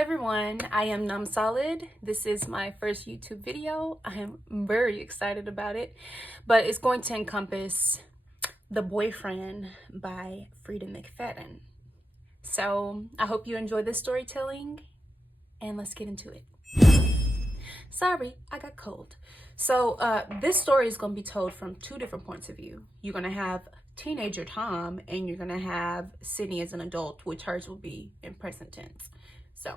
everyone, I am Numb Solid. This is my first YouTube video. I am very excited about it, but it's going to encompass The Boyfriend by Frieda McFadden. So I hope you enjoy this storytelling and let's get into it. Sorry, I got cold. So this story is going to be told from two different points of view. You're going to have teenager Tom and you're going to have Sydney as an adult, which hers will be in present tense. So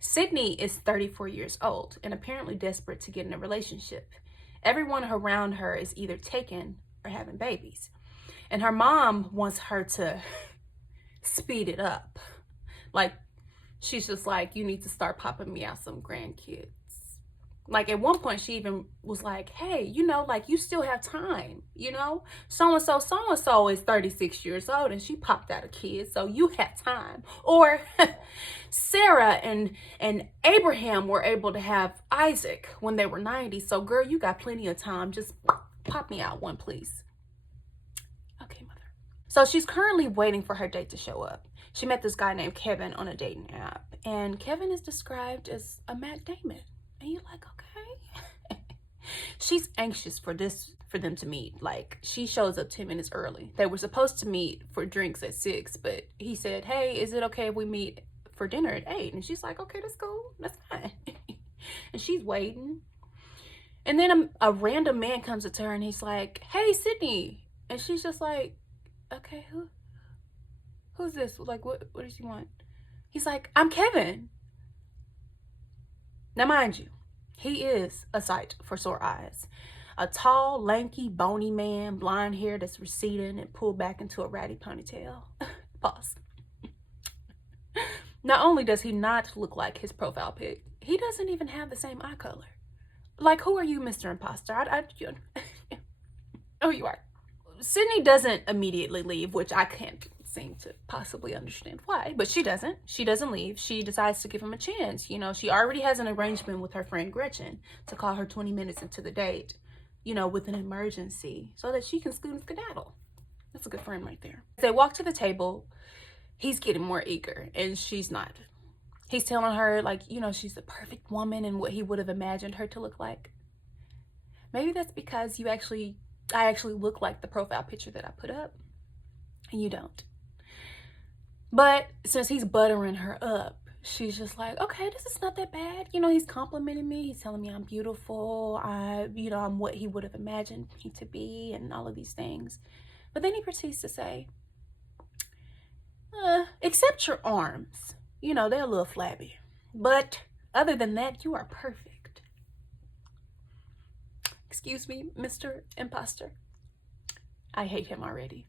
Sydney is 34 years old and apparently desperate to get in a relationship. Everyone around her is either taken or having babies. And her mom wants her to speed it up. Like, she's just like, you need to start popping me out some grandkids. Like, at one point, she even was like, hey, like, you still have time, So-and-so is 36 years old, and she popped out a kid, so you have time. Or Sarah and Abraham were able to have Isaac when they were 90, so, girl, you got plenty of time. Just pop me out one, please. Okay, mother. So she's currently waiting for her date to show up. She met this guy named Kevin on a dating app, and Kevin is described as a Matt Damon. And you're like, okay. She's anxious for them to meet. Like, she shows up 10 minutes early. They were supposed to meet for drinks at 6, but he said, hey, is it okay if we meet for dinner at 8? And she's like, okay, that's cool. That's fine. And she's waiting. And then a random man comes up to her and he's like, hey, Sydney. And she's just like, okay, who's this? Like, what does he want? He's like, I'm Kevin. Now, mind you, he is a sight for sore eyes. A tall, lanky, bony man, blonde hair that's receding and pulled back into a ratty ponytail. Pause. Not only does he not look like his profile pic, he doesn't even have the same eye color. Like, who are you, Mr. Imposter? Oh, you are. Sydney doesn't immediately leave, which I can't seem to possibly understand why, but she doesn't leave. She decides to give him a chance. She already has an arrangement with her friend Gretchen to call her 20 minutes into the date, with an emergency, so that she can scoot and skedaddle. That's a good friend right there. As they walk to the table, he's getting more eager and she's not. He's telling her, like, she's the perfect woman and what he would have imagined her to look like. Maybe that's because I actually look like the profile picture that I put up and you don't. But since he's buttering her up, she's just like, okay, this is not that bad. He's complimenting me. He's telling me I'm beautiful. I'm what he would have imagined me to be and all of these things. But then he proceeds to say, except your arms. They're a little flabby. But other than that, you are perfect. Excuse me, Mr. Imposter. I hate him already.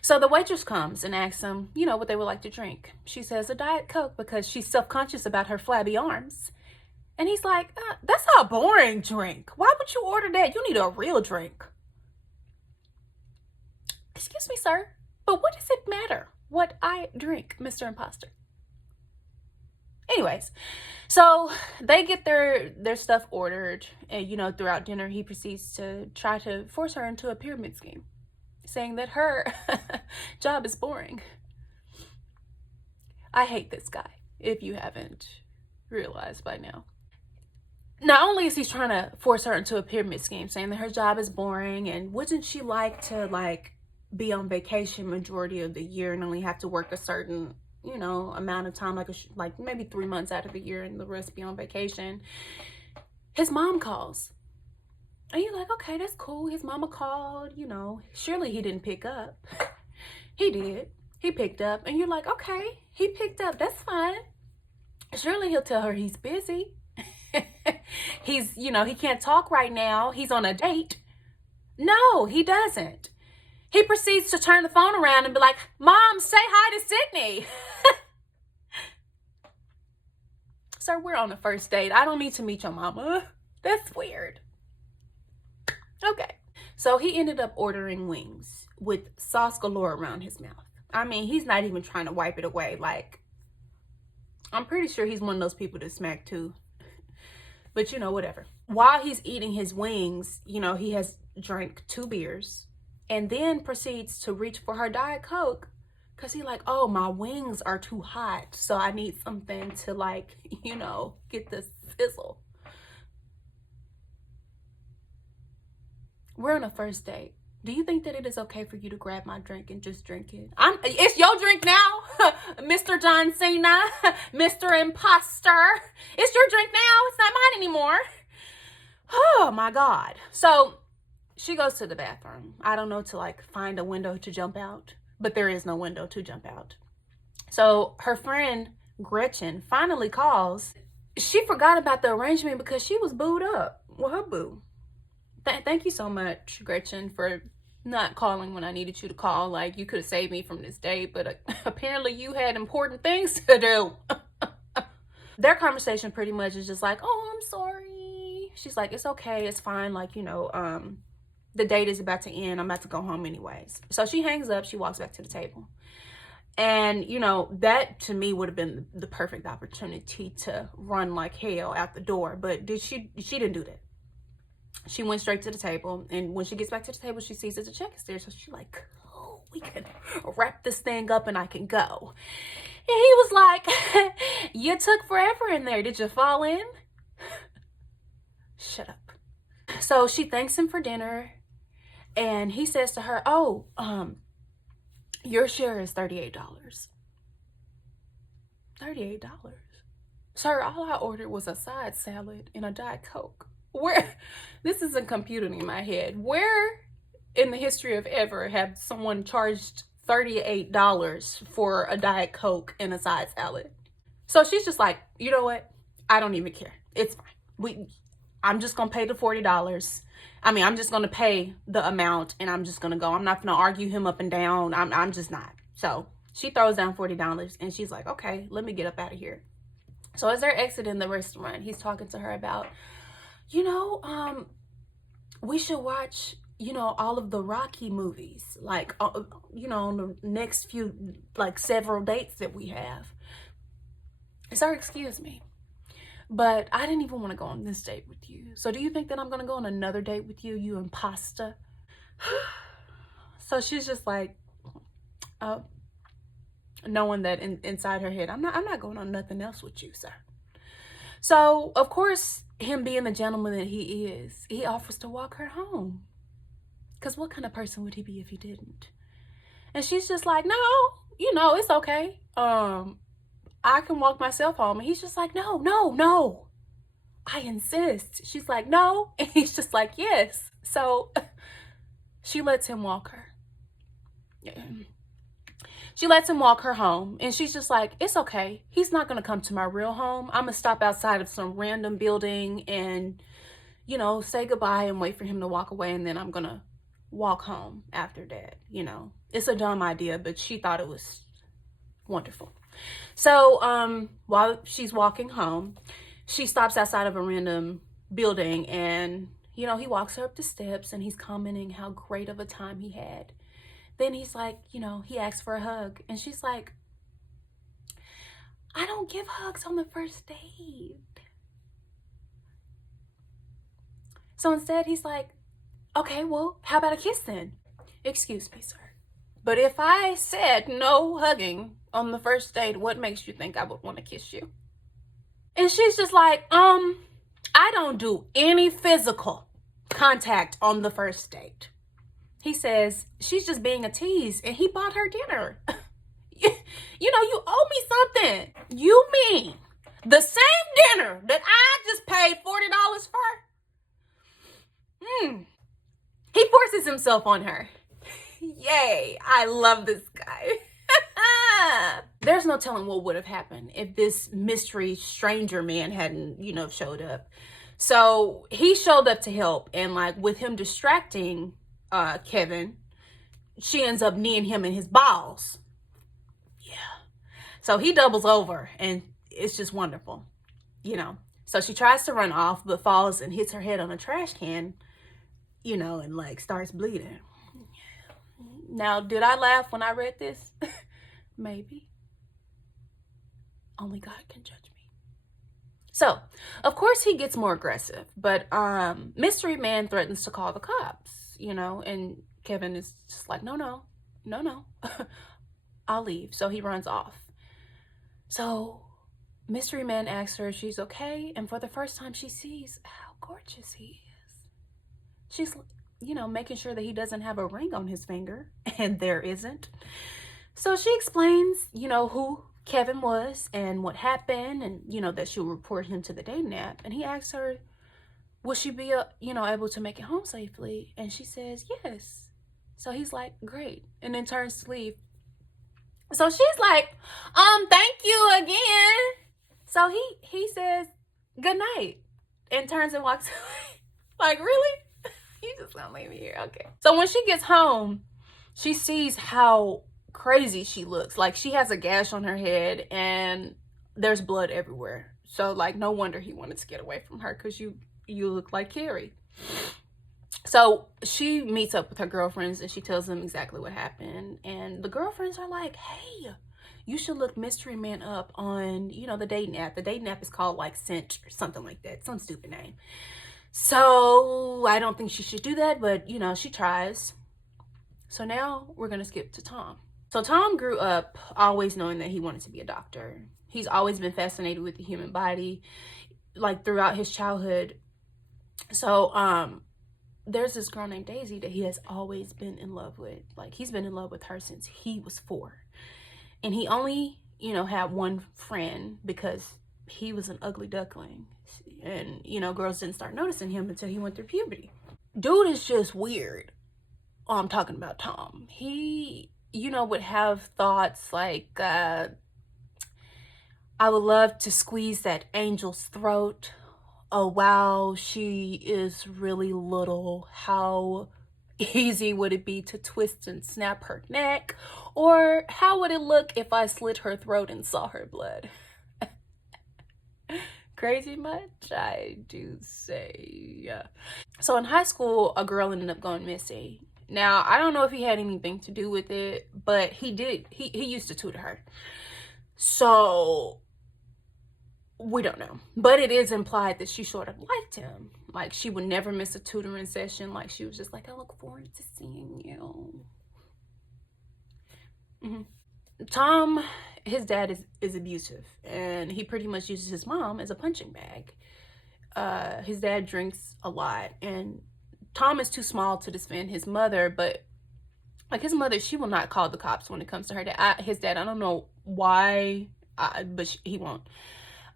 So the waitress comes and asks him, what they would like to drink. She says a Diet Coke because she's self-conscious about her flabby arms. And he's like, that's a boring drink. Why would you order that? You need a real drink. Excuse me, sir, but what does it matter what I drink, Mr. Imposter? Anyways, so they get their stuff ordered. And, throughout dinner, he proceeds to try to force her into a pyramid scheme, saying that her job is boring. I hate this guy, if you haven't realized by now. Not only is he trying to force her into a pyramid scheme, saying that her job is boring, and wouldn't she like to, be on vacation majority of the year and only have to work a certain, amount of time, like maybe 3 months out of the year and the rest be on vacation. His mom calls. And you're like, okay, that's cool. His mama called, surely he didn't pick up. He did. He picked up. And you're like, okay, he picked up. That's fine. Surely he'll tell her he's busy. He can't talk right now. He's on a date. No, he doesn't. He proceeds to turn the phone around and be like, Mom, say hi to Sydney. Sir, we're on the first date. I don't need to meet your mama. That's weird. Okay, so he ended up ordering wings with sauce galore around his mouth. I mean, he's not even trying to wipe it away. Like, I'm pretty sure he's one of those people that smack too. But, whatever. While he's eating his wings, he has drank 2 beers and then proceeds to reach for her Diet Coke Because he like, oh, my wings are too hot, so I need something to, like, get this fizzle. We're on a first date. Do you think that it is okay for you to grab my drink and just drink it? It's your drink now, Mr. John Cena, Mr. Imposter. It's your drink now. It's not mine anymore. Oh, my God. So she goes to the bathroom. I don't know, to, like, find a window to jump out. But there is no window to jump out. So her friend, Gretchen, finally calls. She forgot about the arrangement because she was booed up with her boo. Thank you so much, Gretchen, for not calling when I needed you to call. Like, you could have saved me from this date, but apparently you had important things to do. Their conversation pretty much is just like, oh, I'm sorry. She's like, it's okay, it's fine. Like, the date is about to end. I'm about to go home anyways. So she hangs up. She walks back to the table. And, that to me would have been the perfect opportunity to run like hell out the door. But she didn't do that. She went straight to the table, and when she gets back to the table, she sees that the check is there. So she's like, oh, we can wrap this thing up and I can go. And he was like, you took forever in there. Did you fall in? Shut up. So she thanks him for dinner, and he says to her, oh, your share is $38. $38. Sir, all I ordered was a side salad and a Diet Coke. Where, this isn't computing in my head. Where in the history of ever have someone charged $38 for a Diet Coke and a side salad? So she's just like, you know what? I don't even care. It's fine. I'm just going to pay the $40. I'm just going to pay the amount, and I'm just going to go. I'm not going to argue him up and down. I'm just not. So she throws down $40, and she's like, okay, let me get up out of here. So as they're exiting the restaurant, he's talking to her about, we should watch, all of the Rocky movies, like, on the next few, like, several dates that we have. Sir, excuse me, but I didn't even want to go on this date with you. So do you think that I'm going to go on another date with you, you imposter? So she's just like, knowing that inside her head, I'm not going on nothing else with you, sir. So, of course, him being the gentleman that he is, he offers to walk her home. Because what kind of person would he be if he didn't? And she's just like, no, it's okay. I can walk myself home. And he's just like, no. I insist. She's like, no. And he's just like, yes. So she lets him walk her. She lets him walk her home, and she's just like, it's okay. He's not going to come to my real home. I'm going to stop outside of some random building and, say goodbye and wait for him to walk away, and then I'm going to walk home after that. It's a dumb idea, but she thought it was wonderful. So while she's walking home, she stops outside of a random building, and, he walks her up the steps, and he's commenting how great of a time he had. Then he's like, he asks for a hug. And she's like, I don't give hugs on the first date. So instead, he's like, okay, well, how about a kiss then? Excuse me, sir, but if I said no hugging on the first date, what makes you think I would want to kiss you? And she's just like, I don't do any physical contact on the first date. He says, she's just being a tease, and he bought her dinner. You owe me something. You mean the same dinner that I just paid $40 for? He forces himself on her. Yay, I love this guy. There's no telling what would have happened if this mystery stranger man hadn't, showed up. So he showed up to help, and like with him distracting Kevin, she ends up kneeing him in his balls. Yeah. So he doubles over, and it's just wonderful, So she tries to run off, but falls and hits her head on a trash can, and like starts bleeding. Now, did I laugh when I read this? Maybe. Only God can judge me. So, of course, he gets more aggressive, but mystery man threatens to call the cops. And Kevin is just like, no. I'll leave. So he runs off. So mystery man asks her if she's okay, and for the first time she sees how gorgeous he is. She's, making sure that he doesn't have a ring on his finger, and there isn't. So she explains, who Kevin was and what happened, and, that she'll report him to the dating app. And he asks her, will she be, able to make it home safely? And she says, yes. So he's like, great. And then turns to leave. So she's like, thank you again. So he says, good night, and turns and walks away. Like, really? You just gonna leave me here? Okay. So when she gets home, she sees how crazy she looks. Like, she has a gash on her head and there's blood everywhere. So, like, no wonder he wanted to get away from her, because you look like Carrie. So she meets up with her girlfriends and she tells them exactly what happened. And the girlfriends are like, hey, you should look mystery man up on, the dating app. The dating app is called like Cinch or something like that. Some stupid name. So I don't think she should do that, but she tries. So now we're going to skip to Tom. So Tom grew up always knowing that he wanted to be a doctor. He's always been fascinated with the human body, like throughout his childhood. So, there's this girl named Daisy that he has always been in love with. Like, he's been in love with her since he was 4. And he only, had one friend because he was an ugly duckling. And, girls didn't start noticing him until he went through puberty. Dude is just weird. Oh, I'm talking about Tom. He, would have thoughts like, I would love to squeeze that angel's throat. Oh, wow, she is really little. How easy would it be to twist and snap her neck? Or how would it look if I slit her throat and saw her blood? Crazy much? I do say, yeah. So in high school, a girl ended up going missing. Now, I don't know if he had anything to do with it, but he did. He used to tutor her. So we don't know, but it is implied that she sort of liked him. Like, she would never miss a tutoring session. Like, she was just like, I look forward to seeing you. Tom, his dad is abusive, and he pretty much uses his mom as a punching bag. His dad drinks a lot, and Tom is too small to defend his mother, but like, his mother, she will not call the cops when it comes to her dad. His dad, I don't know why, but he won't.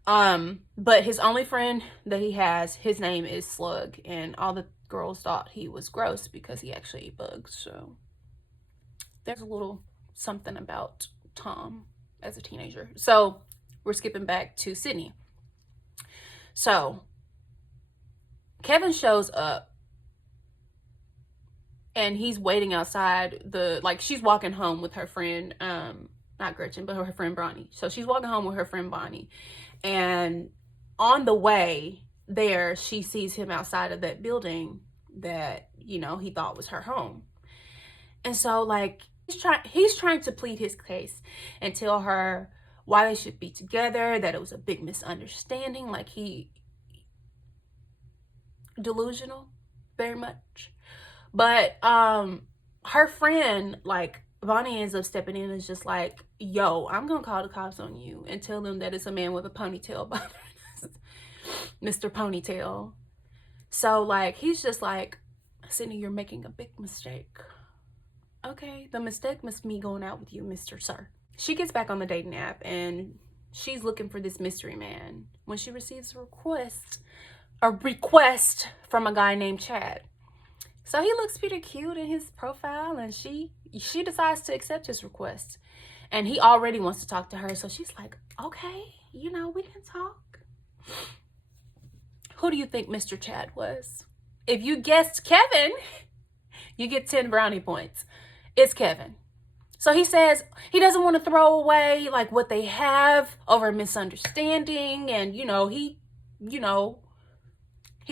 But his only friend that he has, his name is Slug, and all the girls thought he was gross because he actually ate bugs. So there's a little something about Tom as a teenager. So we're skipping back to Sydney. So Kevin shows up and he's waiting outside she's walking home with her friend, not Gretchen, but her friend Bonnie. So she's walking home with her friend Bonnie. And on the way there, she sees him outside of that building that, he thought was her home. And so, like, he's trying to plead his case and tell her why they should be together, that it was a big misunderstanding. Like, he delusional, very much. But her friend, like, Bonnie ends up stepping in and is just like, yo, I'm gonna call the cops on you and tell them that it's a man with a ponytail behind us. Mr. Ponytail. So, like, he's just like, Sydney, you're making a big mistake. Okay, the mistake must be me going out with you, Mr. Sir. She gets back on the dating app and she's looking for this mystery man when she receives a request from a guy named Chad. So he looks pretty cute in his profile, and she decides to accept his request. And he already wants to talk to her, so she's like, okay, we can talk. Who do you think Mr. Chad was? If you guessed Kevin, you get 10 brownie points. It's Kevin. So he says he doesn't want to throw away, like, what they have over a misunderstanding, and, he's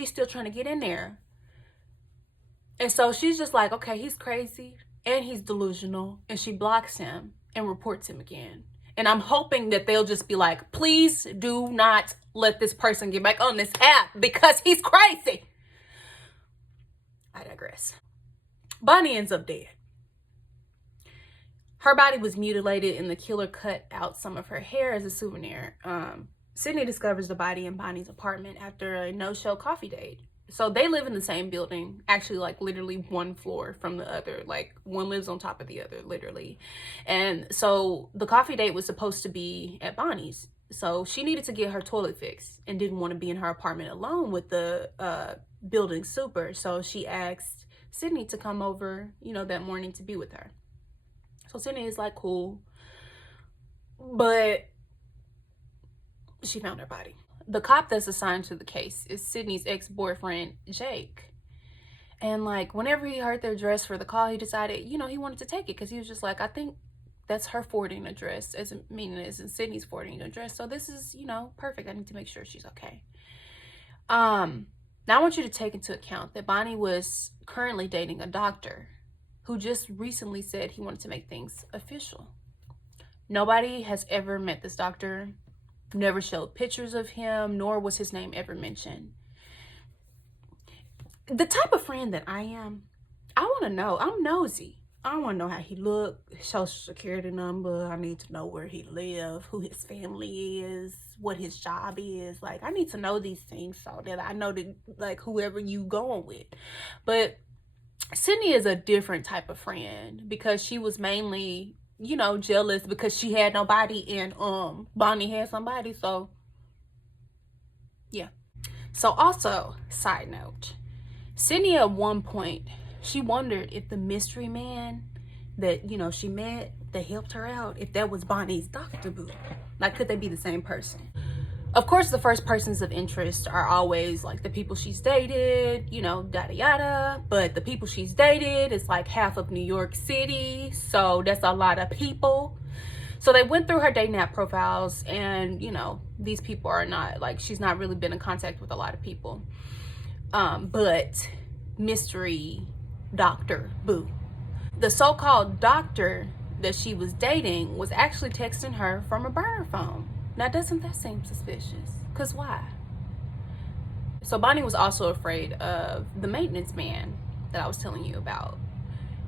still trying to get in there. And so she's just like, okay, he's crazy and he's delusional. And she blocks him and reports him again. And I'm hoping that they'll just be like, please do not let this person get back on this app because he's crazy. I digress. Bonnie ends up dead. Her body was mutilated and the killer cut out some of her hair as a souvenir. Sydney discovers the body in Bonnie's apartment after a no-show coffee date. So they live in the same building, actually like literally one floor from the other, like one lives on top of the other, literally. And so the coffee date was supposed to be at Bonnie's. So she needed to get her toilet fixed and didn't want to be in her apartment alone with the building super. So she asked Sydney to come over, you know, that morning to be with her. So Sydney is like, cool. But she found her body. The cop that's assigned to the case is Sydney's ex-boyfriend, Jake. And like, whenever he heard their address for the call, he decided, you know, he wanted to take it because he was just like, I think that's her forwarding address, as meaning it isn't Sydney's forwarding address. So this is, you know, perfect. I need to make sure she's okay. Now I want you to take into account that Bonnie was currently dating a doctor who just recently said he wanted to make things official. Nobody has ever met this doctor, never showed pictures of him, nor was his name ever mentioned. The type of friend that I am, I want to know. I'm nosy. I want to know how he looked, social security number. I need to know where he lives, who his family is, what his job is. Like, I need to know these things so that I know that, like, whoever you going with. But Sydney is a different type of friend because she was mainly, you know, jealous because she had nobody and Bonnie had somebody. So yeah. So also, side note, Sydney at one point, she wondered if the mystery man that, you know, she met that helped her out, if that was Bonnie's doctor boo. Like, could they be the same person? Of course, the first persons of interest are always like the people she's dated, you know, yada yada. But the people she's dated is like half of New York City. So that's a lot of people. So they went through her dating app profiles and, you know, these people are not, like, she's not really been in contact with a lot of people. But mystery doctor boo. The so-called doctor that she was dating was actually texting her from a burner phone. Now, doesn't that seem suspicious? Because why? So Bonnie was also afraid of the maintenance man that I was telling you about,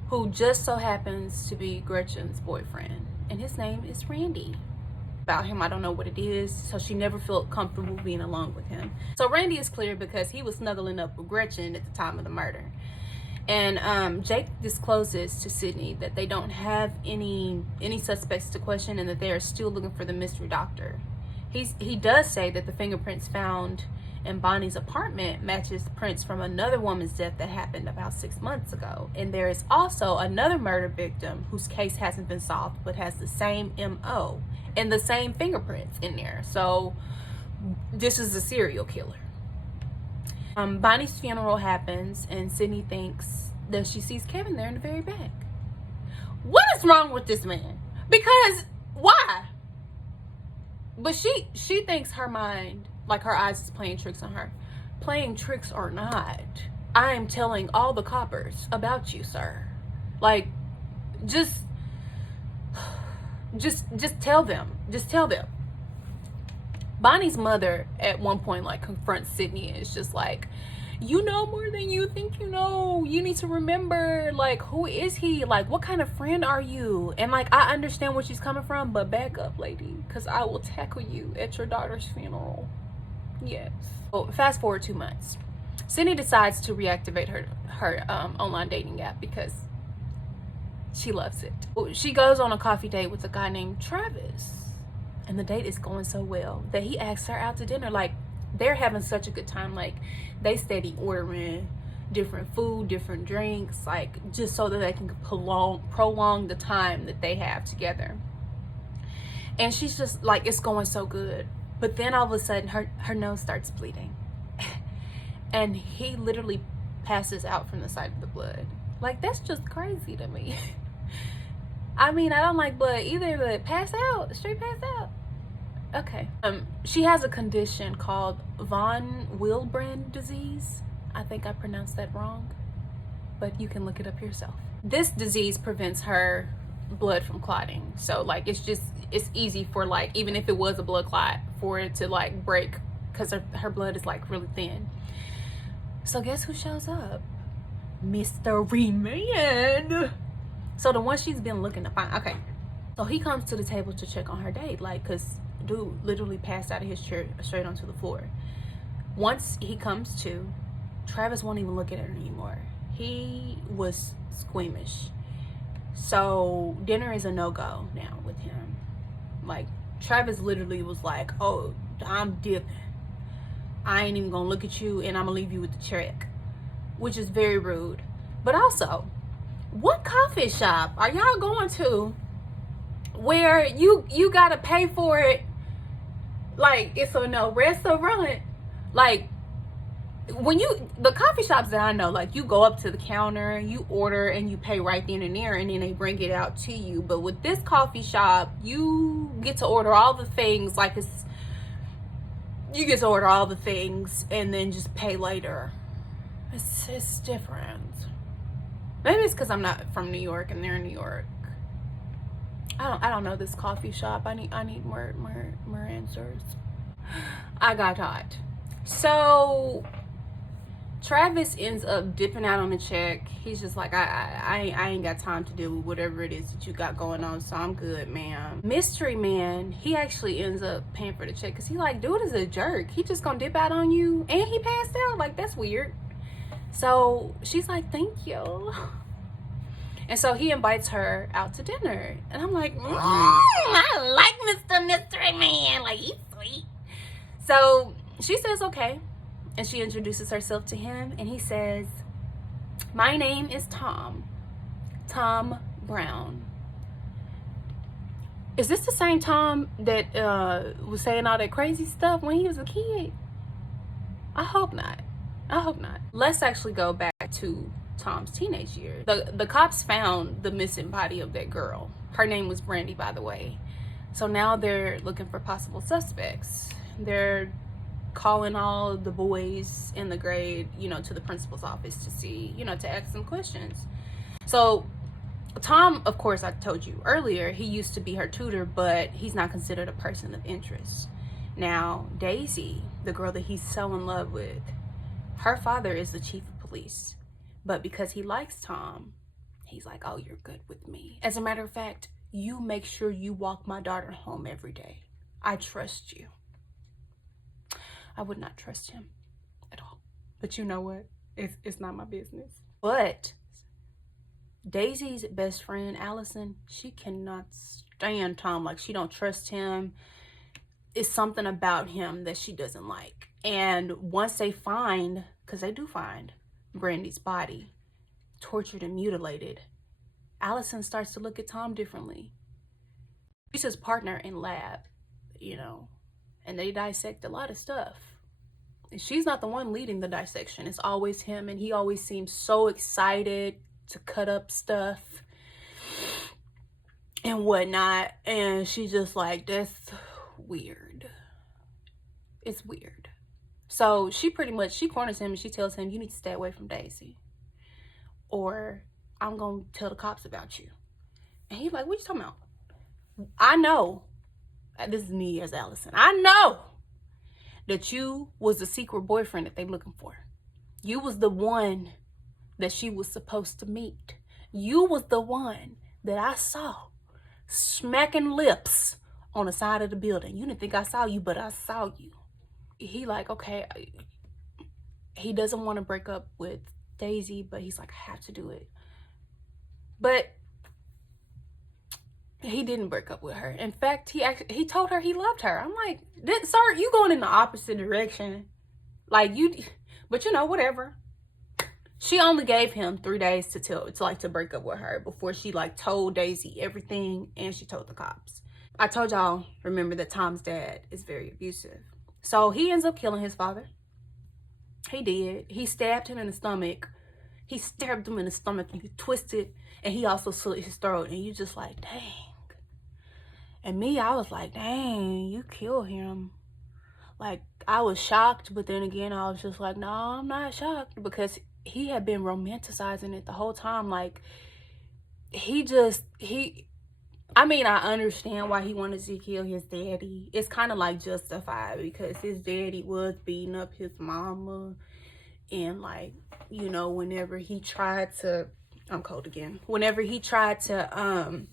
who just so happens to be Gretchen's boyfriend. And his name is Randy. About him, I don't know what it is, so she never felt comfortable being alone with him. So Randy is clear because he was snuggling up with Gretchen at the time of the murder. And Jake discloses to Sydney that they don't have any suspects to question and that they are still looking for the mystery doctor. He does say that the fingerprints found in Bonnie's apartment matches prints from another woman's death that happened about 6 months ago. And there is also another murder victim whose case hasn't been solved but has the same MO and the same fingerprints in there. So this is a serial killer. Bonnie's funeral happens and Sydney thinks that she sees Kevin there in the very back. What is wrong with this man? Because why? But she thinks her mind, like her eyes, is playing tricks on her. Playing tricks or not, I am telling all the coppers about you, sir. Like, just tell them. Just tell them. Bonnie's mother at one point like confronts Sydney and is just like, you know more than you think you know. You need to remember, like, who is he? Like, what kind of friend are you? And like, I understand where she's coming from, but back up, lady, because I will tackle you at your daughter's funeral. Yes. Well, fast forward 2 months. Sydney decides to reactivate her online dating app because she loves it. She goes on a coffee date with a guy named Travis. And the date is going so well that he asks her out to dinner. Like, they're having such a good time. Like, they steady ordering different food, different drinks, like, just so that they can prolong the time that they have together. And she's just like, it's going so good. But then all of a sudden, her nose starts bleeding. And he literally passes out from the sight of the blood. Like, that's just crazy to me. I mean, I don't like blood either, but pass out, straight pass out. Okay. She has a condition called von Willebrand disease. I think I pronounced that wrong, but you can look it up yourself. This disease prevents her blood from clotting. So like, it's easy for, like, even if it was a blood clot, for it to like break because her blood is like really thin. So guess who shows up? Mystery Man. So the one she's been looking to find. Okay. So he comes to the table to check on her date, like, because dude literally passed out of his chair straight onto the floor. Once he comes to, Travis won't even look at her anymore. He was squeamish. So dinner is a no-go now with him. Like, Travis literally was like, oh, I'm dipping. I ain't even gonna look at you, and I'm gonna leave you with the check, which is very rude. But also, what coffee shop are y'all going to where you gotta pay for it? Like, it's a no restaurant. Like, when the coffee shops that I know, like, you go up to the counter, you order, and you pay right then and there, and then they bring it out to you. But with this coffee shop, you get to order all the things, like, you get to order all the things and then just pay later. It's different. Maybe it's because I'm not from New York and they're in New York. I don't know this coffee shop. I need more answers. I got taught. So Travis ends up dipping out on the check. He's just like, I ain't got time to deal with whatever it is that you got going on, so I'm good, ma'am. Mystery man, he actually ends up paying for the check because he like, dude is a jerk. He just gonna dip out on you and he passed out. Like, that's weird. So she's like, thank you. And so he invites her out to dinner. And I'm like, I like Mr. Mystery Man. Like, he's sweet. So she says, okay. And she introduces herself to him. And he says, my name is Tom Brown. Is this the same Tom that was saying all that crazy stuff when he was a kid? I hope not. Let's actually go back to Tom's teenage years. The cops found the missing body of that girl. Her name was Brandy, by the way. So now they're looking for possible suspects. They're calling all the boys in the grade, to the principal's office to see, to ask some questions. So Tom, of course, I told you earlier, he used to be her tutor, but he's not considered a person of interest. Now, Daisy, the girl that he's so in love with, her father is the chief of police. But because he likes Tom, he's like, oh, you're good with me. As a matter of fact, you make sure you walk my daughter home every day. I trust you. I would not trust him at all. But you know what? It's not my business. But Daisy's best friend, Allison, she cannot stand Tom. Like, she don't trust him. It's something about him that she doesn't like. And once they find, because they do find Brandy's body, tortured and mutilated, Allison starts to look at Tom differently. She's his partner in lab, and they dissect a lot of stuff. And she's not the one leading the dissection. It's always him, and he always seems so excited to cut up stuff and whatnot. And she's just like, that's weird. It's weird. So she corners him and she tells him, you need to stay away from Daisy, or I'm going to tell the cops about you. And he's like, what you talking about? I know, this is me as Allison, I know that you was the secret boyfriend that they looking for. You was the one that she was supposed to meet. You was the one that I saw smacking lips on the side of the building. You didn't think I saw you, but I saw you. He like, okay, he doesn't want to break up with Daisy, but he's like, I have to do it. But he didn't break up with her. In fact, he told her he loved her. I'm like, sir, you going in the opposite direction. Like, but whatever. She only gave him 3 days to break up with her before she told Daisy everything, and she told the cops. I told y'all, remember that Tom's dad is very abusive. So he ends up killing his father. He did. He stabbed him in the stomach. He stabbed him in the stomach and he twisted, and he also slit his throat. And you just like, dang. And me, I was like, dang, you killed him. Like, I was shocked, but then again, I was just like, no, I'm not shocked, because he had been romanticizing it the whole time. Like, I understand why he wanted to kill his daddy. It's kind of like justified, because his daddy was beating up his mama. And whenever he tried to I'm cold again. Whenever he tried to,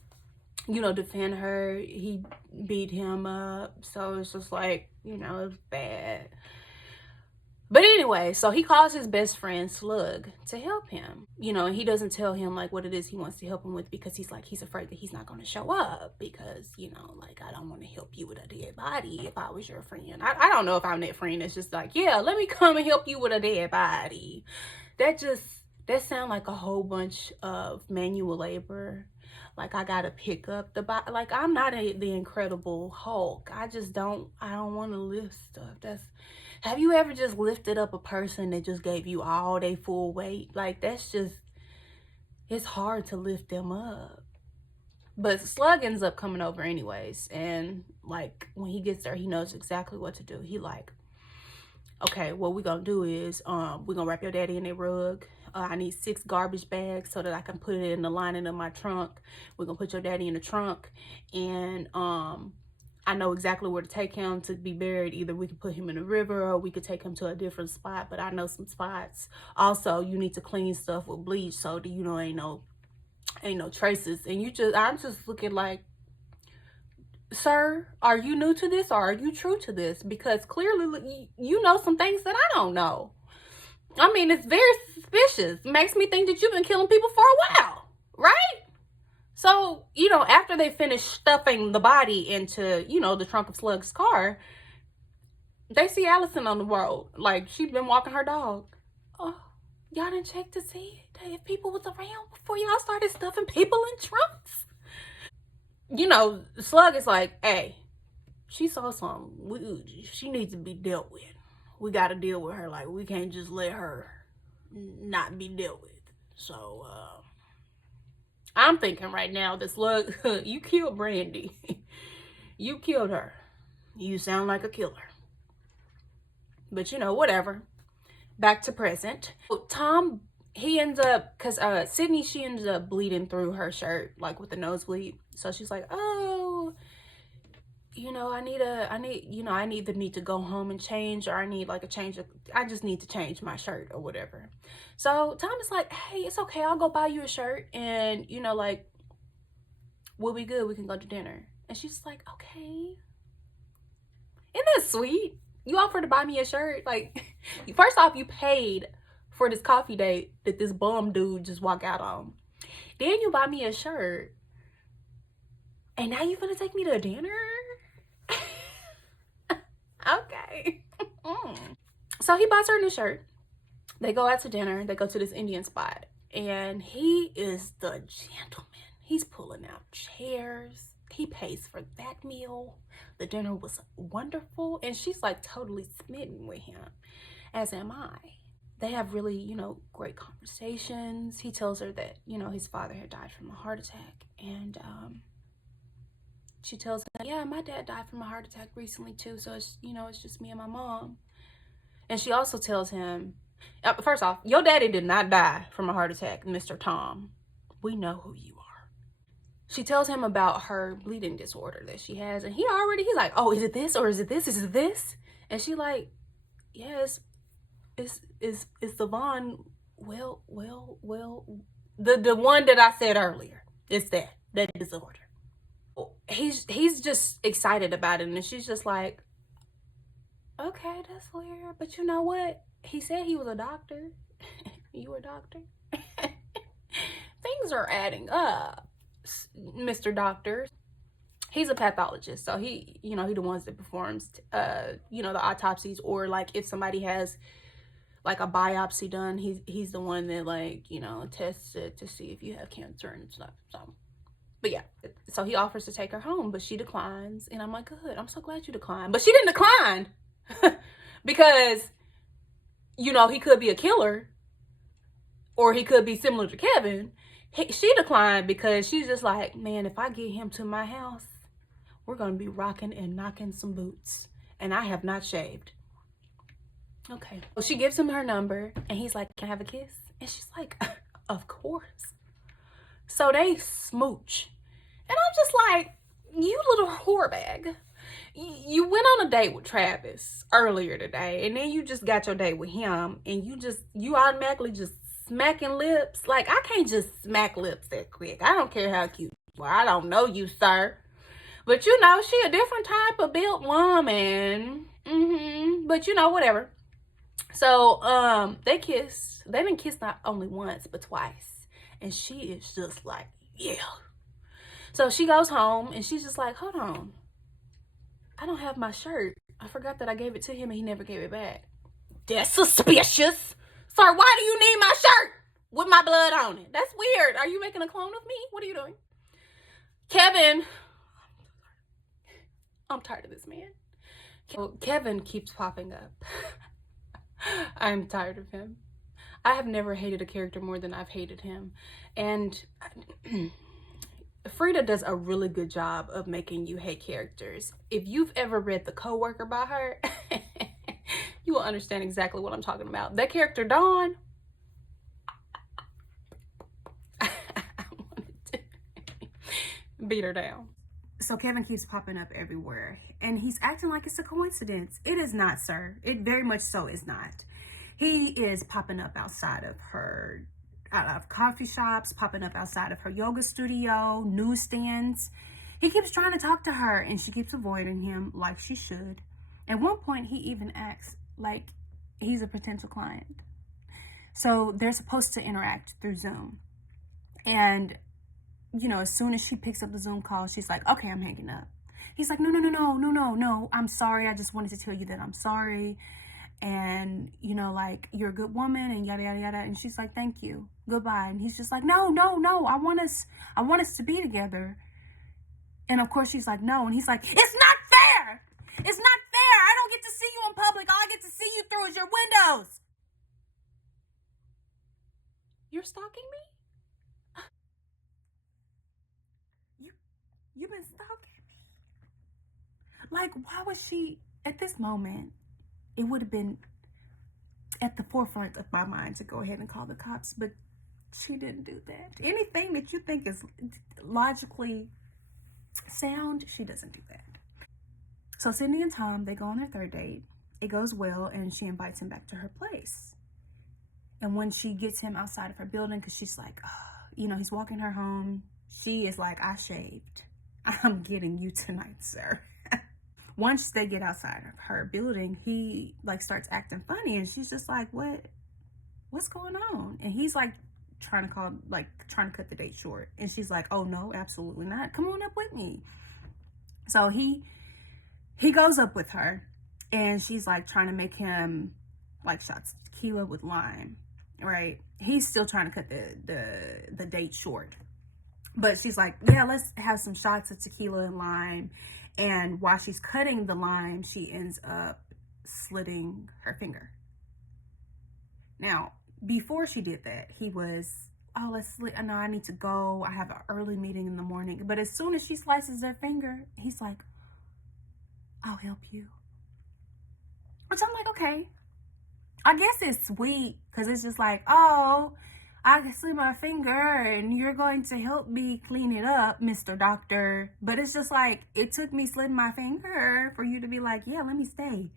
you know, defend her, he beat him up. So it's just like, you know, it's bad. But anyway, so he calls his best friend Slug to help him, you know, and he doesn't tell him like what it is he wants to help him with, because he's like, he's afraid that he's not going to show up, because, you know, like, I don't want to help you with a dead body if I was your friend. I don't know if I'm that friend that's just like, yeah, let me come and help you with a dead body. That sounds like a whole bunch of manual labor. Like, I gotta pick up the body. Like, I'm not the Incredible Hulk. I don't want to lift stuff. Have you ever just lifted up a person that just gave you all their full weight? Like, it's hard to lift them up. But Slug ends up coming over anyways. And, like, when he gets there, he knows exactly what to do. He like, okay, what we're gonna do is, we're gonna wrap your daddy in a rug. I need 6 garbage bags so that I can put it in the lining of my trunk. We're gonna put your daddy in the trunk, and I know exactly where to take him to be buried. Either we could put him in a river or we could take him to a different spot, but I know some spots. Also, you need to clean stuff with bleach so that, you know, ain't no traces. And I'm just looking like, sir, are you new to this or are you true to this? Because clearly you know some things that I don't know. I mean, it's very suspicious. It makes me think that you've been killing people for a while, right? So, you know, after they finish stuffing the body into, you know, the trunk of Slug's car, they see Allison on the road. Like, she's been walking her dog. Oh, y'all didn't check to see if people was around before y'all started stuffing people in trunks? You know, Slug is like, hey, she saw something. She needs to be dealt with. We got to deal with her. Like, we can't just let her not be dealt with. So, I'm thinking right now, this Slug, you killed Brandy. You killed her. You sound like a killer. But, you know, whatever. Back to present. Tom, he ends up, because Sydney, she ends up bleeding through her shirt, like with the nosebleed. So she's like, oh, you know, I either need to go home and change, or I need like a change of, I just need to change my shirt or whatever. So Tom is like, hey, it's okay, I'll go buy you a shirt, and, you know, like, we'll be good, we can go to dinner. And she's like, okay. Isn't that sweet? You offered to buy me a shirt. Like, first off, you paid for this coffee date that this bum dude just walked out on. Then you buy me a shirt, and now you're gonna take me to dinner? Okay. So he buys her a new shirt. They go out to dinner. They go to this Indian spot, and he is the gentleman. He's pulling out chairs. He pays for that meal. The dinner was wonderful, and she's like totally smitten with him, as am I. They have really, you know, great conversations. He tells her that, you know, his father had died from a heart attack, and she tells him, yeah, my dad died from a heart attack recently too, so it's, you know, it's just me and my mom. And she also tells him, first off, your daddy did not die from a heart attack, Mr. Tom. We know who you are. She tells him about her bleeding disorder that she has, and he's like, oh, is it this, or is it this, is it this? And she like, yes, it's the one, well, the one that I said earlier. It's that disorder. He's just excited about it, and she's just like, okay, that's weird, but you know what, he said he was a doctor. You a doctor? Things are adding up, Mr. Doctor. He's a pathologist, so he the ones that performs you know, the autopsies, or like if somebody has like a biopsy done, he's the one that, like, you know, tests it to see if you have cancer and stuff. So, but yeah, so he offers to take her home, but she declines. And I'm like, good, I'm so glad you declined. But she didn't decline because, you know, he could be a killer, or he could be similar to Kevin. She declined because she's just like, man, if I get him to my house, we're going to be rocking and knocking some boots. And I have not shaved. Okay. Well, she gives him her number, and he's like, can I have a kiss? And she's like, of course. So they smooch. And I'm just like, you little whore bag. You went on a date with Travis earlier today, and then you just got your date with him, and you automatically just smacking lips. Like, I can't just smack lips that quick. I don't care how cute you are. I don't know you, sir. But, you know, she a different type of built woman. But, you know, whatever. So, they kissed. They didn't kiss not only once, but twice. And she is just like, yeah. So she goes home, and she's just like, hold on. I don't have my shirt. I forgot that I gave it to him, and he never gave it back. That's suspicious. Sir, why do you need my shirt with my blood on it? That's weird. Are you making a clone of me? What are you doing? Kevin. I'm tired of this man. Kevin keeps popping up. I'm tired of him. I have never hated a character more than I've hated him. And Frieda does a really good job of making you hate characters. If you've ever read The Coworker by her, you will understand exactly what I'm talking about. That character, Dawn, I wanted to beat her down. So Kevin keeps popping up everywhere, and he's acting like it's a coincidence. It is not, sir. It very much so is not. He is popping up outside of her, out of coffee shops, popping up outside of her yoga studio, newsstands. He keeps trying to talk to her, and she keeps avoiding him like she should. At one point, he even acts like he's a potential client. So they're supposed to interact through Zoom. And, you know, as soon as she picks up the Zoom call, she's like, okay, I'm hanging up. He's like, no, I'm sorry. I just wanted to tell you that I'm sorry. And, you know, like, you're a good woman and yada, yada, yada. And she's like, thank you. Goodbye. And he's just like, no. I want us to be together. And of course she's like, no. And he's like, it's not fair. It's not fair. I don't get to see you in public. All I get to see you through is your windows. You're stalking me? You've been stalking me. Like, why was she, at this moment, it would have been at the forefront of my mind to go ahead and call the cops, but she didn't do that. Anything that you think is logically sound, she doesn't do that. So Sydney and Tom, they go on their third date. It goes well, and she invites him back to her place. And when she gets him outside of her building, because she's like, oh, you know, he's walking her home, she is like, I shaved. I'm getting you tonight, sir. Once they get outside of her building, he like starts acting funny, and she's just like, what's going on? And he's like trying to cut the date short. And she's like, oh no, absolutely not. Come on up with me. So he goes up with her, and she's like trying to make him like shots of tequila with lime, right? He's still trying to cut the date short. But she's like, yeah, let's have some shots of tequila and lime. And while she's cutting the lime, she ends up slitting her finger. Now, before she did that, he was, oh, no, I need to go. I have an early meeting in the morning. But as soon as she slices her finger, he's like, I'll help you. Which I'm like, okay. I guess it's sweet, because it's just like, oh, I can slit my finger and you're going to help me clean it up, Mr. Doctor. But it's just like, it took me slitting my finger for you to be like, yeah, let me stay.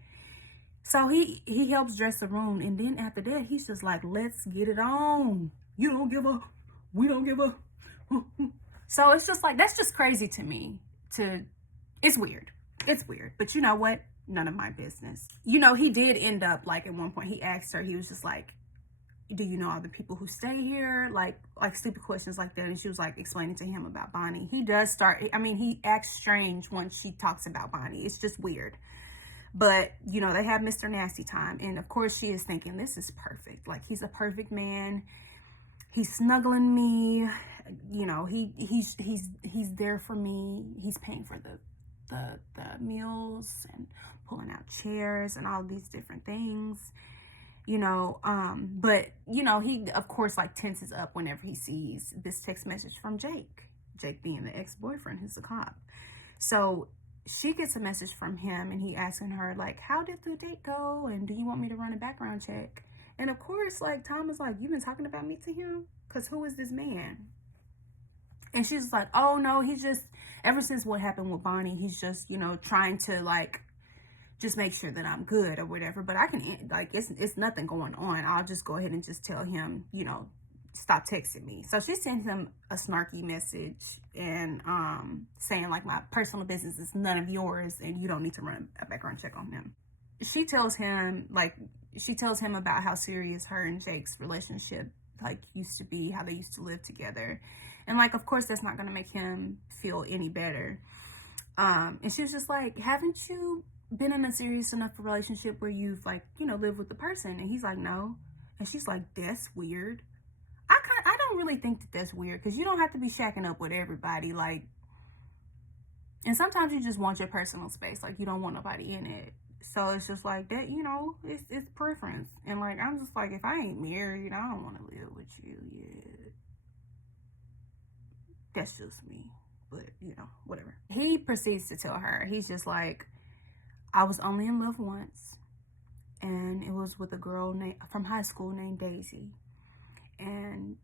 So he helps dress the room. And then after that, he's just like, let's get it on. You don't give a, we don't give a. So it's just like, that's just crazy to me. It's weird. It's weird. But you know what? None of my business. You know, he did end up, like, at one point, he asked her, he was just like, do you know other people who stay here? Like stupid questions like that. And she was like explaining to him about Bonnie. He does start, I mean, he acts strange once she talks about Bonnie. It's just weird. But, you know, they have Mr. Nasty time. And of course she is thinking, this is perfect. Like, he's a perfect man. He's snuggling me. You know, he's there for me. He's paying for the meals and pulling out chairs and all these different things. You know, but, you know, he, of course, like, tenses up whenever he sees this text message from Jake being the ex-boyfriend who's a cop. So she gets a message from him, and he asking her, like, how did the date go? And do you want me to run a background check? And of course, like, Tom is like, you've been talking about me to him? Because who is this man? And she's like, oh, no, he's just, ever since what happened with Bonnie, he's just, you know, trying to, like, just make sure that I'm good or whatever. But I can, like, it's nothing going on. I'll just go ahead and just tell him, you know, stop texting me. So she sent him a snarky message and saying like, my personal business is none of yours and you don't need to run a background check on him. She tells him about how serious her and Jake's relationship like used to be, how they used to live together. And like, of course, that's not going to make him feel any better. And she was just like, haven't you been in a serious enough relationship where you've like, you know, lived with the person? And he's like, no. And she's like, that's weird. I don't really think that that's weird, because you don't have to be shacking up with everybody. Like, and sometimes you just want your personal space. Like, you don't want nobody in it. So it's just like that, you know, it's preference. And like, I'm just like, if I ain't married, I don't want to live with you yet. That's just me. But, you know, whatever. He proceeds to tell her, he's just like, I was only in love once. And it was with a girl from high school named Daisy. And,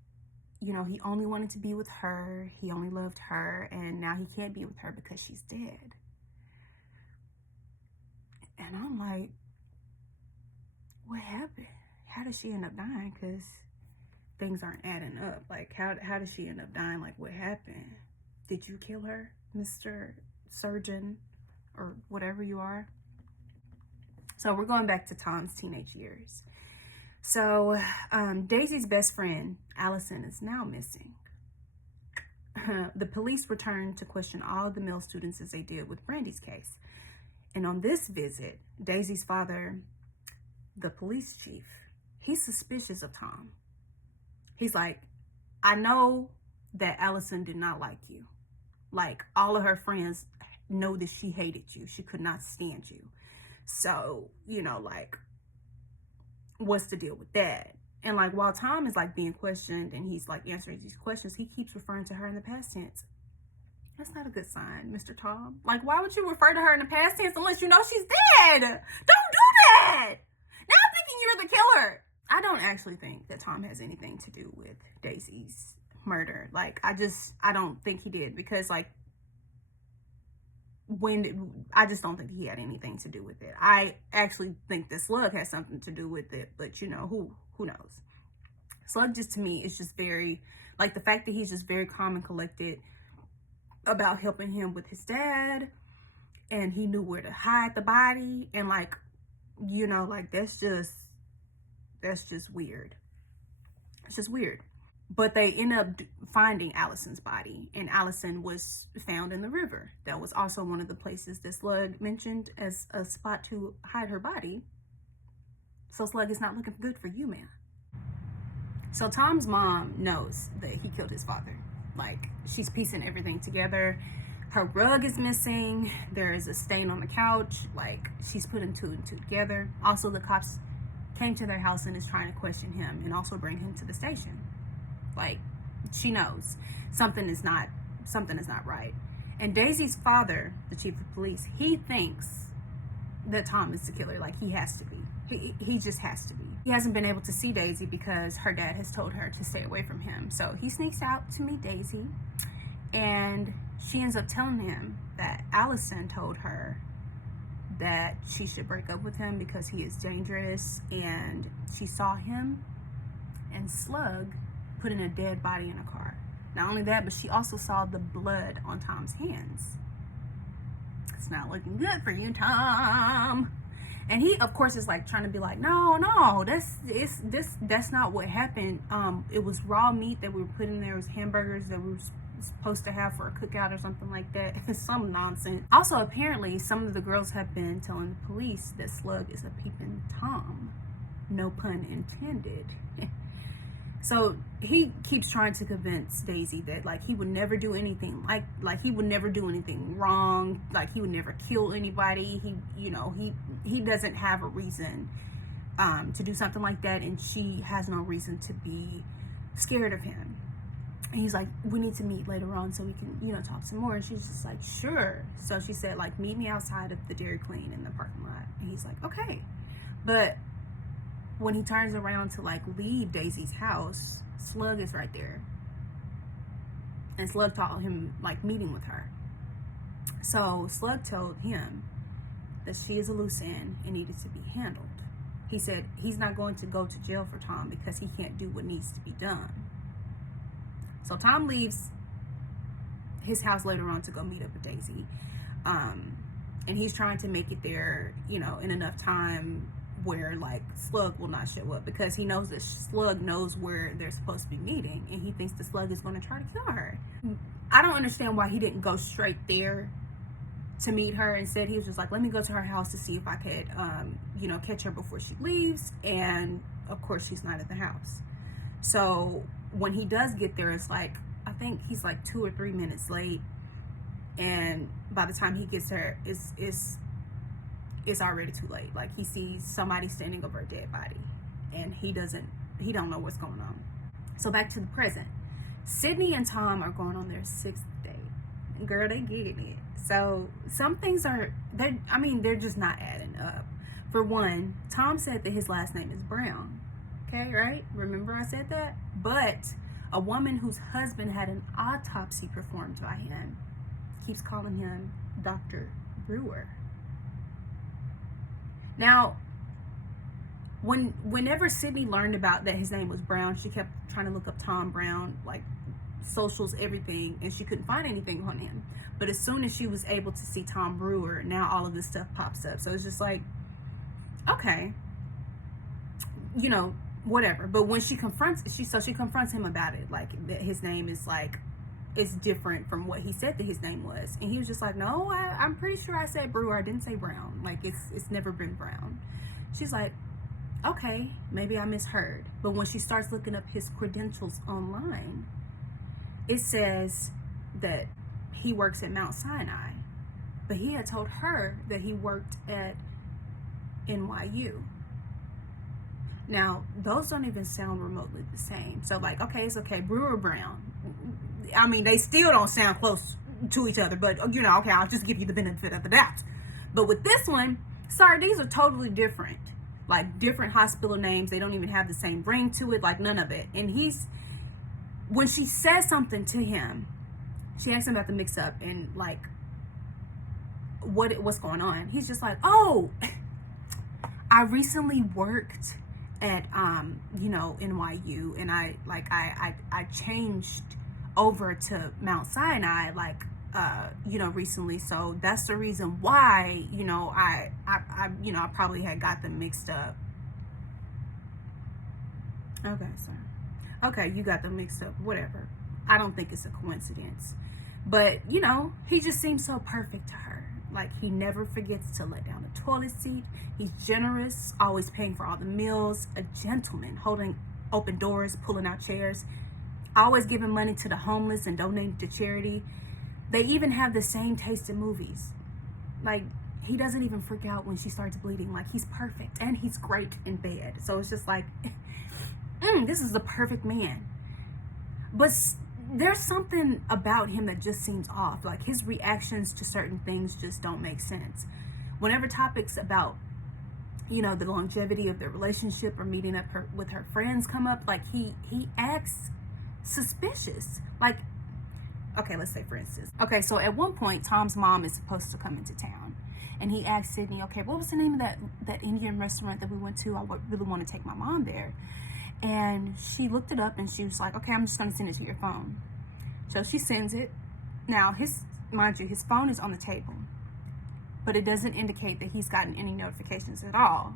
you know, he only wanted to be with her. He only loved her. And now he can't be with her because she's dead. And I'm like, what happened? How did she end up dying? Because things aren't adding up. Like, how did she end up dying? Like, what happened? Did you kill her, Mr. Surgeon, or whatever you are? So we're going back to Tom's teenage years. So Daisy's best friend, Allison, is now missing. The police returned to question all the male students as they did with Brandy's case. And on this visit, Daisy's father, the police chief, he's suspicious of Tom. He's like, I know that Allison did not like you. Like, all of her friends know that she hated you. She could not stand you. So, you know, like, what's the deal with that? And like, while Tom is like being questioned and he's like answering these questions, he keeps referring to her in the past tense. That's not a good sign, Mr. Tom. Like, why would you refer to her in the past tense unless you know she's dead? Don't do that. Now I'm thinking you're the killer. I don't actually think that Tom has anything to do with Daisy's murder. Like, I don't think he did, because like, I just don't think he had anything to do with it. I actually think that Slug has something to do with it, but you know, who knows? Slug just, to me, is just very, like, the fact that he's just very calm and collected about helping him with his dad, and he knew where to hide the body, and like, you know, like, that's just weird. It's just weird. But they end up finding Allison's body, and Allison was found in the river. That was also one of the places that Slug mentioned as a spot to hide her body. So Slug is not looking good for you, man. So Tom's mom knows that he killed his father. Like, she's piecing everything together. Her rug is missing. There is a stain on the couch. Like, she's putting two and two together. Also, the cops came to their house and is trying to question him and also bring him to the station. Like, she knows something is not right. And Daisy's father, the chief of police, he thinks that Tom is the killer. Like, he has to be. He just has to be. He hasn't been able to see Daisy because her dad has told her to stay away from him. So he sneaks out to meet Daisy, and she ends up telling him that Allison told her that she should break up with him because he is dangerous, and she saw him and Slug putting a dead body in a car. Not only that, but she also saw the blood on Tom's hands. It's not looking good for you, Tom. And he, of course, is like trying to be like, no, that's not what happened. It was raw meat that we were putting there. It was hamburgers that we were supposed to have for a cookout or something like that. Some nonsense. Also, apparently, some of the girls have been telling the police that Slug is a peeping Tom. No pun intended. So he keeps trying to convince Daisy that, like, he would never do anything like he would never do anything wrong. Like, he would never kill anybody. He doesn't have a reason to do something like that, and she has no reason to be scared of him. And he's like, we need to meet later on so we can, talk some more. And she's just like, sure. So she said, like, meet me outside of the Dairy Queen in the parking lot. And he's like, okay. But when he turns around to like leave Daisy's house, Slug is right there. And Slug taught him like meeting with her. So Slug told him that she is a loose end and needed to be handled. He said he's not going to go to jail for Tom because he can't do what needs to be done. So Tom leaves his house later on to go meet up with Daisy. And he's trying to make it there, you know, in enough time where like Slug will not show up, because he knows that Slug knows where they're supposed to be meeting, and he thinks the Slug is going to try to kill her. I don't understand why he didn't go straight there to meet her. Instead, he was just like, let me go to her house to see if I could, you know, catch her before she leaves. And of course, she's not at the house. So when he does get there, it's like, I think he's like 2 or 3 minutes late. And by the time he gets there, it's already too late. Like, he sees somebody standing over a dead body, and he don't know what's going on. So back to the present. Sydney and Tom are going on their 6th date. Girl, they getting it. So some things they're just not adding up. For one, Tom said that his last name is Brown. Okay, right? Remember I said that? But a woman whose husband had an autopsy performed by him keeps calling him Dr. Brewer. Now, whenever Sydney learned about that his name was Brown, she kept trying to look up Tom Brown, like socials, everything, and she couldn't find anything on him. But as soon as she was able to see Tom Brewer, now all of this stuff pops up. So it's just like, okay, you know, whatever. But when she confronts him about it, like that his name is like, it's different from what he said that his name was. And he was just like, no, I'm pretty sure I said Brewer. I didn't say Brown. Like, it's never been Brown. She's like, okay, maybe I misheard. But when she starts looking up his credentials online, it says that he works at Mount Sinai. But he had told her that he worked at NYU. Now, those don't even sound remotely the same. So, like, okay, it's okay, Brewer Brown. I mean, they still don't sound close to each other, but, you know, okay, I'll just give you the benefit of the doubt. But with this one, sorry, these are totally different. Like, different hospital names. They don't even have the same ring to it, like, none of it. And when she says something to him, she asks him about the mix-up and, like, what's going on. He's just like, oh, I recently worked at, you know, NYU, and I changed over to Mount Sinai, like, you know, recently. So that's the reason why, you know, I probably had got them mixed up. Okay, sorry. Okay, you got them mixed up, whatever. I don't think it's a coincidence. But, you know, he just seems so perfect to her. Like, he never forgets to let down the toilet seat. He's generous, always paying for all the meals. A gentleman, holding open doors, pulling out chairs. Always giving money to the homeless and donating to charity. They even have the same taste in movies. Like, he doesn't even freak out when she starts bleeding. Like, he's perfect, and he's great in bed. So it's just like, this is the perfect man. But there's something about him that just seems off. Like, his reactions to certain things just don't make sense. Whenever topics about, you know, the longevity of their relationship or meeting up with her friends come up, like, he acts suspicious. Like, okay, let's say for instance, okay, so at one point Tom's mom is supposed to come into town, and he asked Sydney, okay, what was the name of that Indian restaurant that we went to? I really want to take my mom there. And she looked it up, and she was like, okay, I'm just going to send it to your phone. So she sends it. Now, mind you, his phone is on the table, but it doesn't indicate that he's gotten any notifications at all.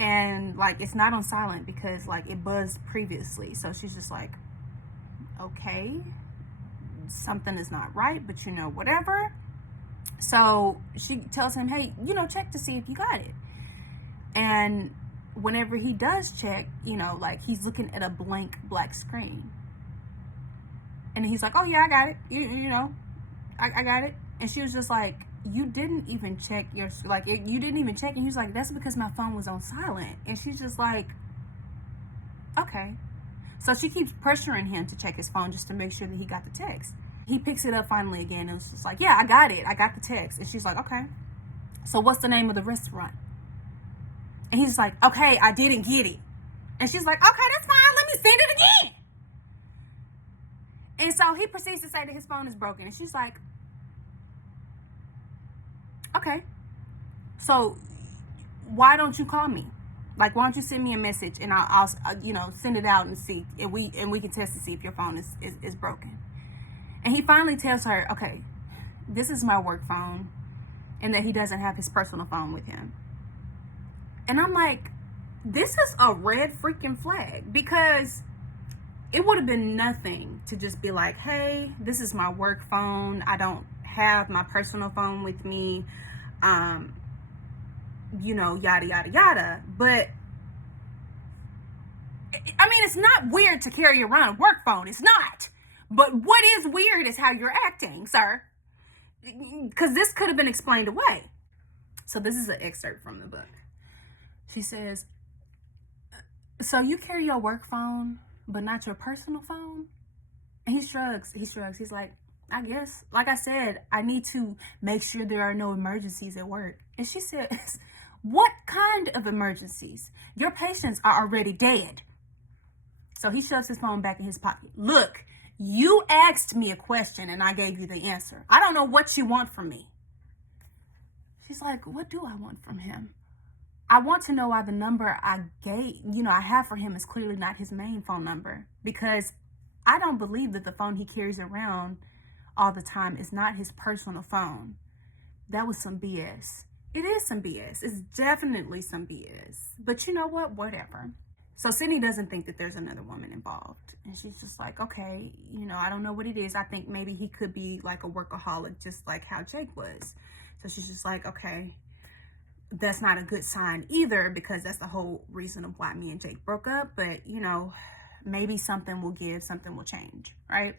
And, like, it's not on silent because, like, it buzzed previously. So she's just like, okay, something is not right, but, you know, whatever. So she tells him, hey, you know, check to see if you got it. And whenever he does check, you know, like, he's looking at a blank black screen. And he's like, oh, yeah, I got it. You know, I got it. And she was just like, you didn't even check you didn't even check. And he was like, that's because my phone was on silent. And she's just like, okay. So she keeps pressuring him to check his phone just to make sure that he got the text. He picks it up finally again and it's just like, yeah, I got it. I got the text. And she's like, okay. So what's the name of the restaurant? And he's like, okay, I didn't get it. And she's like, okay, that's fine. Let me send it again. And so he proceeds to say that his phone is broken. And she's like, okay. So why don't you call me? Like, why don't you send me a message and I'll send it out and see, and we can test to see if your phone is broken. And he finally tells her, okay, this is my work phone, and that he doesn't have his personal phone with him. And I'm like, this is a red freaking flag, because it would have been nothing to just be like, hey, this is my work phone. I don't have my personal phone with me. Yada, yada, yada. But, I mean, it's not weird to carry around a work phone. It's not. But what is weird is how you're acting, sir. Because this could have been explained away. So this is an excerpt from the book. She says, so you carry your work phone, but not your personal phone? And he shrugs. He's like, I guess. Like I said, I need to make sure there are no emergencies at work. And she says, what kind of emergencies? Your patients are already dead. So he shoves his phone back in his pocket. Look, you asked me a question and I gave you the answer. I don't know what you want from me. She's like, what do I want from him? I want to know why the number I have for him is clearly not his main phone number, because I don't believe that the phone he carries around all the time is not his personal phone. That was some BS. It is some BS. It's definitely some BS. But you know what? Whatever. So Sydney doesn't think that there's another woman involved. And she's just like, okay, I don't know what it is. I think maybe he could be like a workaholic, just like how Jake was. So she's just like, okay, that's not a good sign either, because that's the whole reason of why me and Jake broke up. But, maybe something will give, something will change, right?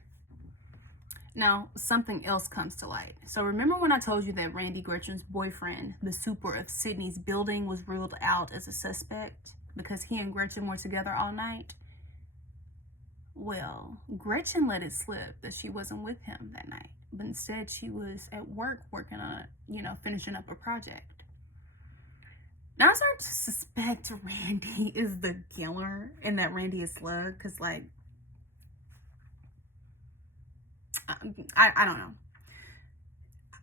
Now, something else comes to light. So remember when I told you that Randy Gretchen's boyfriend, the super of Sydney's building, was ruled out as a suspect because he and Gretchen were together all night? Well, Gretchen let it slip that she wasn't with him that night, but instead she was at work working on, finishing up a project. Now I start to suspect Randy is the killer and that Randy is Slug, because, like, I don't know.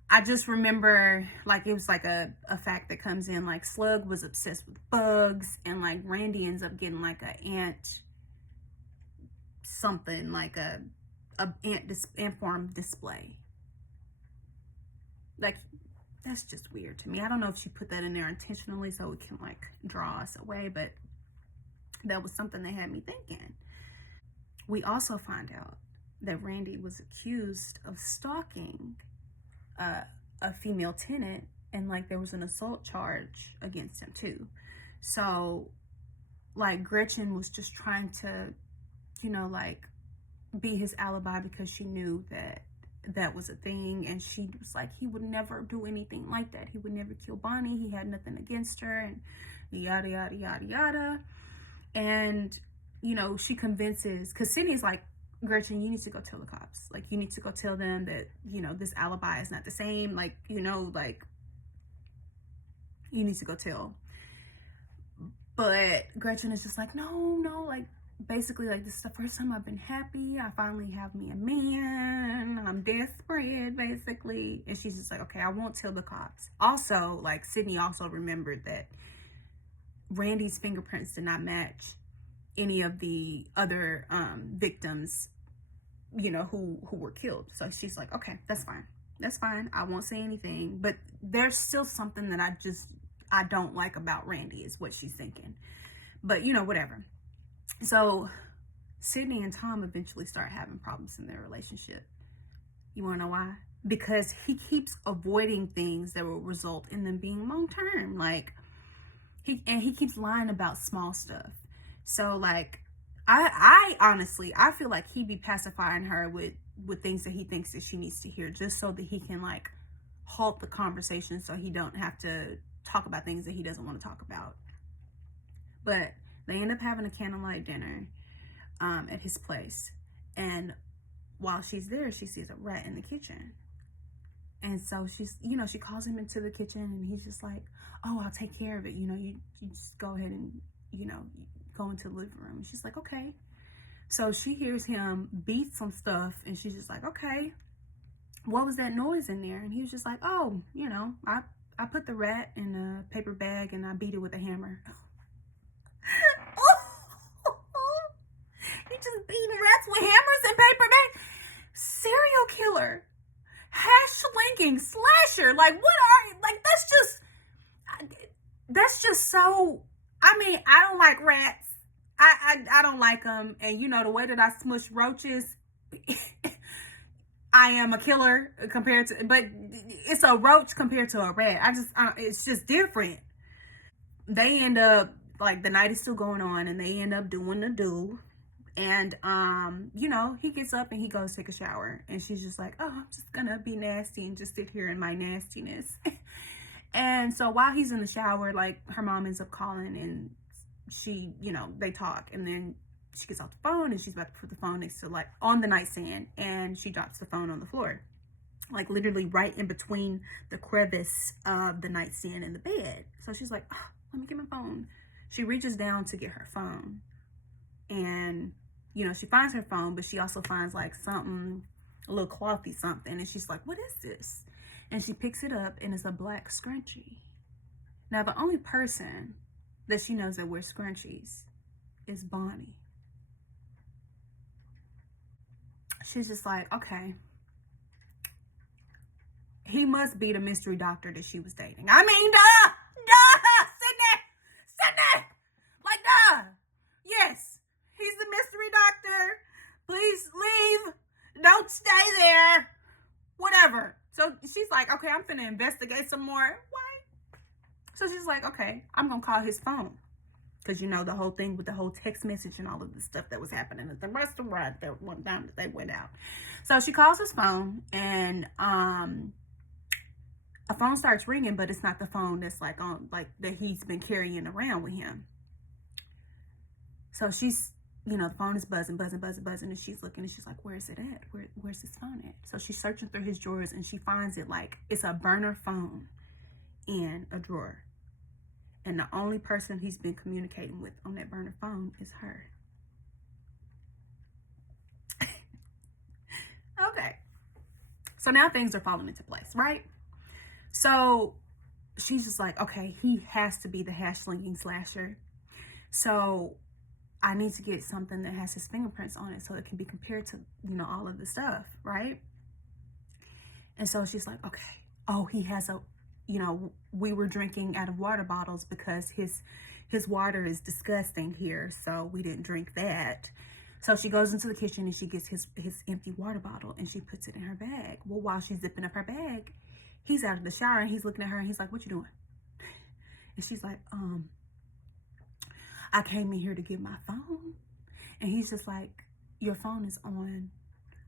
I just remember, like, it was like a fact that comes in, like, Slug was obsessed with bugs, and, like, Randy ends up getting, like, a ant something, like a ant farm display. Like, that's just weird to me. I don't know if she put that in there intentionally so it can, like, draw us away, but that was something that had me thinking. We also find out that Randy was accused of stalking a female tenant, and, like, there was an assault charge against him too. So, like, Gretchen was just trying to, like, be his alibi because she knew that was a thing, and she was like, he would never do anything like that. He would never kill Bonnie. He had nothing against her, and yada, yada, yada, yada. And, she convinces, because Sydney's like, Gretchen, you need to go tell the cops. Like, you need to go tell them that, this alibi is not the same. Like, like, you need to go tell. But Gretchen is just like, no, like, basically, like, this is the first time I've been happy. I finally have me a man. I'm desperate, basically. And she's just like, okay, I won't tell the cops. Also, like, Sydney also remembered that Randy's fingerprints did not match any of the other victims, who were killed. So she's like, okay, that's fine. I won't say anything. But there's still something that I don't like about Randy, is what she's thinking. But, whatever. So Sydney and Tom eventually start having problems in their relationship. You want to know why? Because he keeps avoiding things that will result in them being long-term. Like, he keeps lying about small stuff. So, like, I honestly, I feel like he be pacifying her with things that he thinks that she needs to hear, just so that he can, like, halt the conversation so he don't have to talk about things that he doesn't want to talk about. But they end up having a candlelight dinner at his place. And while she's there, she sees a rat in the kitchen. And so she's, she calls him into the kitchen, and he's just like, oh, I'll take care of it. You just go ahead and, go into the living room. And she's like, okay. So she hears him beat some stuff, and she's just like, okay, what was that noise in there? And he was just like, oh, I I put the rat in a paper bag and I beat it with a hammer. He just beating rats with hammers and paper bags. Serial killer, hash slinging slasher. Like, what are you? Like, that's just so. I mean, I don't like rats. I don't like them. And you know the way that I smush roaches. I am a killer compared to, but it's a roach compared to a rat. It's just different. They end up, like, the night is still going on and they end up doing the do. And, you know, he gets up and he goes take a shower. And she's just like, oh, I'm just gonna be nasty and just sit here in my nastiness. And so while he's in the shower, like, her mom ends up calling and she, you know, they talk. And then she gets off the phone and she's about to put the phone next to, like, on the nightstand. And she drops the phone on the floor. Like, literally right in between the crevice of the nightstand and the bed. So she's like, oh, let me get my phone. She reaches down to get her phone. And, you know, she finds her phone, but she also finds, like, something, a little clothy something. And she's like, what is this? And she picks it up, and it's a black scrunchie. Now, the only person that she knows that wears scrunchies is Bonnie. She's just like, okay, he must be the mystery doctor that she was dating. I mean, duh, Sydney, like, duh, yes, he's the mystery doctor. Please leave, don't stay there, whatever. So she's like, okay, I'm finna investigate some more. Why? So she's like, okay, I'm gonna call his phone. Because, you know, the whole thing with the whole text message and all of the stuff that was happening at the restaurant that one time that they went out. So she calls his phone and a phone starts ringing, but it's not the phone that's like on, like, that he's been carrying around with him. So she's, you know, the phone is buzzing, and she's looking and she's like, where is it at? Where's his phone at? So she's searching through his drawers and she finds it, like, it's a burner phone in a drawer. And the only person he's been communicating with on that burner phone is her. Okay. So now things are falling into place, right? So she's just like, okay, he has to be the hash slinging slasher. So I need to get something that has his fingerprints on it so it can be compared to, you know, all of the stuff, right? And so she's like, okay, oh, he has a, you know, we were drinking out of water bottles because his water is disgusting here, so we didn't drink that. So she goes into the kitchen and she gets his empty water bottle and she puts it in her bag. Well, while she's zipping up her bag, he's out of the shower and he's looking at her and he's like, what you doing? And she's like, I came in here to get my phone. And he's just like, your phone is on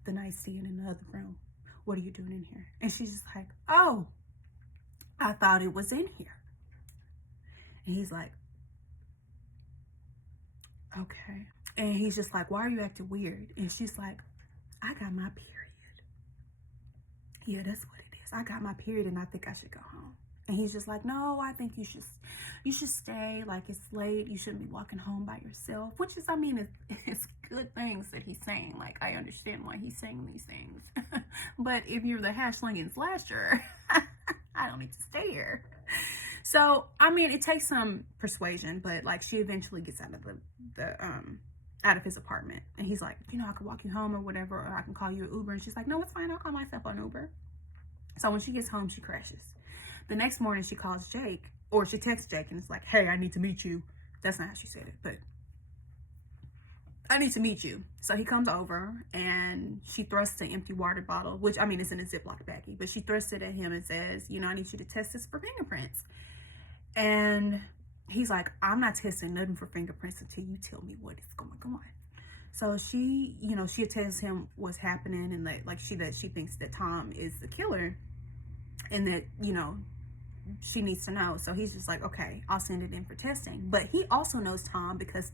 the nightstand in the other room. What are you doing in here? And she's just like, oh, I thought it was in here. And he's like, okay. And he's just like, why are you acting weird? And she's like, I got my period. Yeah, that's what it is. I got my period and I think I should go home. And he's just like, no, I think you should stay. Like, it's late. You shouldn't be walking home by yourself. Which is, I mean, it's good things that he's saying. Like, I understand why he's saying these things. But if you're the hash slinging slasher, I don't need to stay here. So, I mean, it takes some persuasion, but, like, she eventually gets out of out of his apartment. And he's like, you know, I could walk you home or whatever, or I can call you an Uber. And she's like, no, it's fine. I'll call myself an Uber. So when she gets home, she crashes. The next morning, she calls Jake, or she texts Jake, and it's like, hey, I need to meet you. That's not how she said it, but I need to meet you. So he comes over, and she thrusts an empty water bottle, which, I mean, it's in a Ziploc baggie, but she thrusts it at him and says, you know, I need you to test this for fingerprints. And he's like, I'm not testing nothing for fingerprints until you tell me what is going on. So she, you know, she tells him what's happening, and that she thinks that Tom is the killer, and that, you know, she needs to know. So he's just like, okay, I'll send it in for testing. But he also knows Tom because,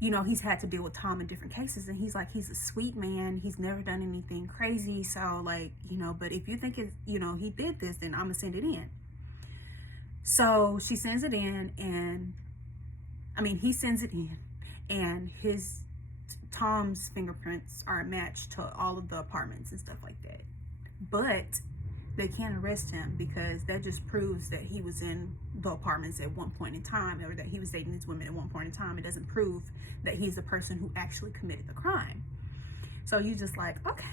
you know, he's had to deal with Tom in different cases, and he's like, he's a sweet man, he's never done anything crazy, so, like, you know, but if you think it's, you know, he did this, then I'm gonna send it in. So she sends it in, and I mean, he sends it in, and Tom's fingerprints are matched to all of the apartments and stuff like that. But they can't arrest him because that just proves that he was in the apartments at one point in time, or that he was dating these women at one point in time. It doesn't prove that he's the person who actually committed the crime. So you just like, okay,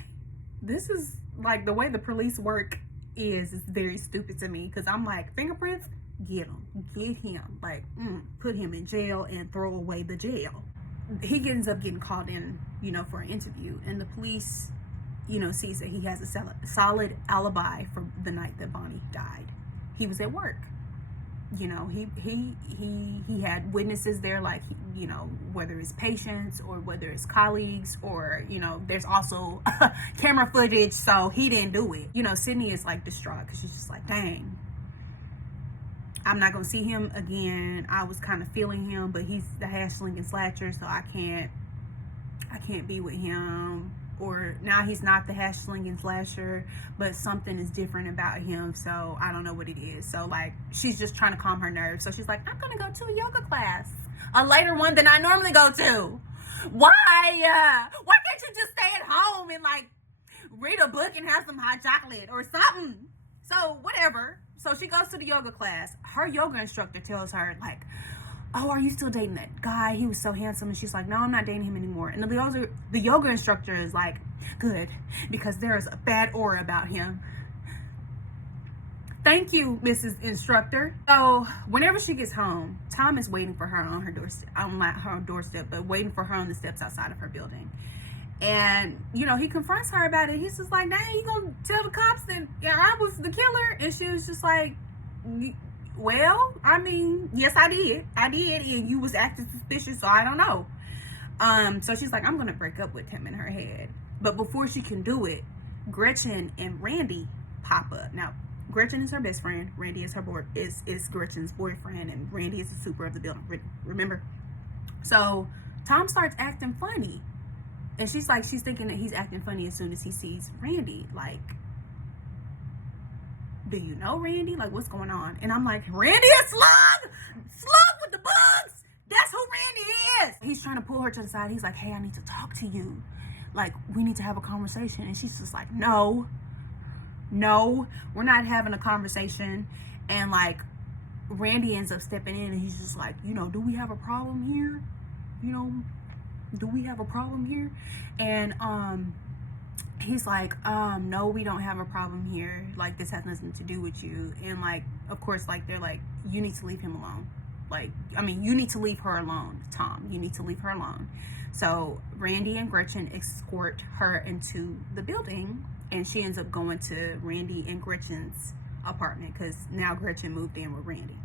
this is like the way the police work is very stupid to me, because I'm like, fingerprints, get him, like put him in jail and throw away the jail. He ends up getting called in, you know, for an interview, and the police, you know, sees that he has a solid alibi for the night that Bonnie died. He was at work. You know, he had witnesses there, like, you know, whether it's patients or whether it's colleagues, or, you know, there's also camera footage, so he didn't do it. You know, Sydney is like distraught because she's just like, dang, I'm not gonna see him again. I was kind of feeling him, but he's the hash-slinging slasher, so I can't be with him. Or now he's not the hash-slinging slasher, but something is different about him, so I don't know what it is. So like, she's just trying to calm her nerves. So she's like, I'm gonna go to a yoga class, a later one than I normally go to. Why can't you just stay at home and like read a book and have some hot chocolate or something? So whatever. So she goes to the yoga class. Her yoga instructor tells her like, oh, are you still dating that guy? He was so handsome. And she's like, no, I'm not dating him anymore. And the yoga instructor is like, good, because there is a bad aura about him. Thank you, Mrs. Instructor. So whenever she gets home, Tom is waiting for her on her doorstep, not her doorstep, but waiting for her on the steps outside of her building. And, you know, he confronts her about it. He's just like, dang, you gonna tell the cops that I was the killer? And she was just like, well, I mean, yes, I did, and you was acting suspicious, so I don't know. So she's like, I'm gonna break up with him in her head. But before she can do it, Gretchen and Randy pop up. Now, Gretchen is her best friend. Randy is is Gretchen's boyfriend, and Randy is the super of the building. Remember? So Tom starts acting funny, and she's thinking that he's acting funny as soon as he sees Randy. Like, do you know Randy? Like, what's going on? And I'm like, Randy is Slug with the bugs. That's who Randy is. He's trying to pull her to the side. He's like, hey, I need to talk to you. Like, we need to have a conversation. And she's just like, no, we're not having a conversation. And like, Randy ends up stepping in, and he's just like, you know, do we have a problem here? You know, do we have a problem here? And he's like, no, we don't have a problem here. Like, this has nothing to do with you. And like, of course, like, they're like, you need to leave him alone. Like, I mean, you need to leave her alone, Tom. You need to leave her alone. So Randy and Gretchen escort her into the building, and she ends up going to Randy and Gretchen's apartment, because now Gretchen moved in with Randy.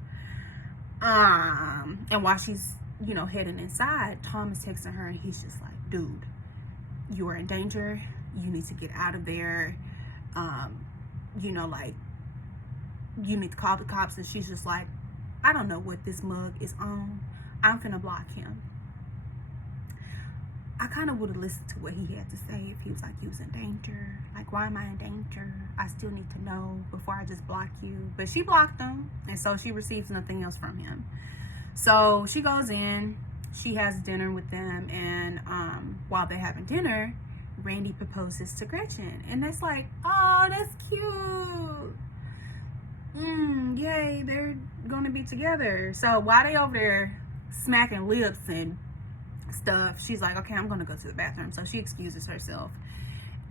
And while she's, you know, heading inside, Tom is texting her, and he's just like, dude, you are in danger. You need to get out of there. You know, like, you need to call the cops. And she's just like, I don't know what this mug is on. I'm finna block him. I kind of would have listened to what he had to say if he was like, you was in danger. Like, why am I in danger? I still need to know before I just block you. But she blocked him, and so she receives nothing else from him. So she goes in, she has dinner with them, and while they're having dinner, Randy proposes to Gretchen. And that's like, oh, that's cute. Yay, they're gonna be together. So while they over there smacking lips and stuff, she's like, okay, I'm gonna go to the bathroom. So she excuses herself,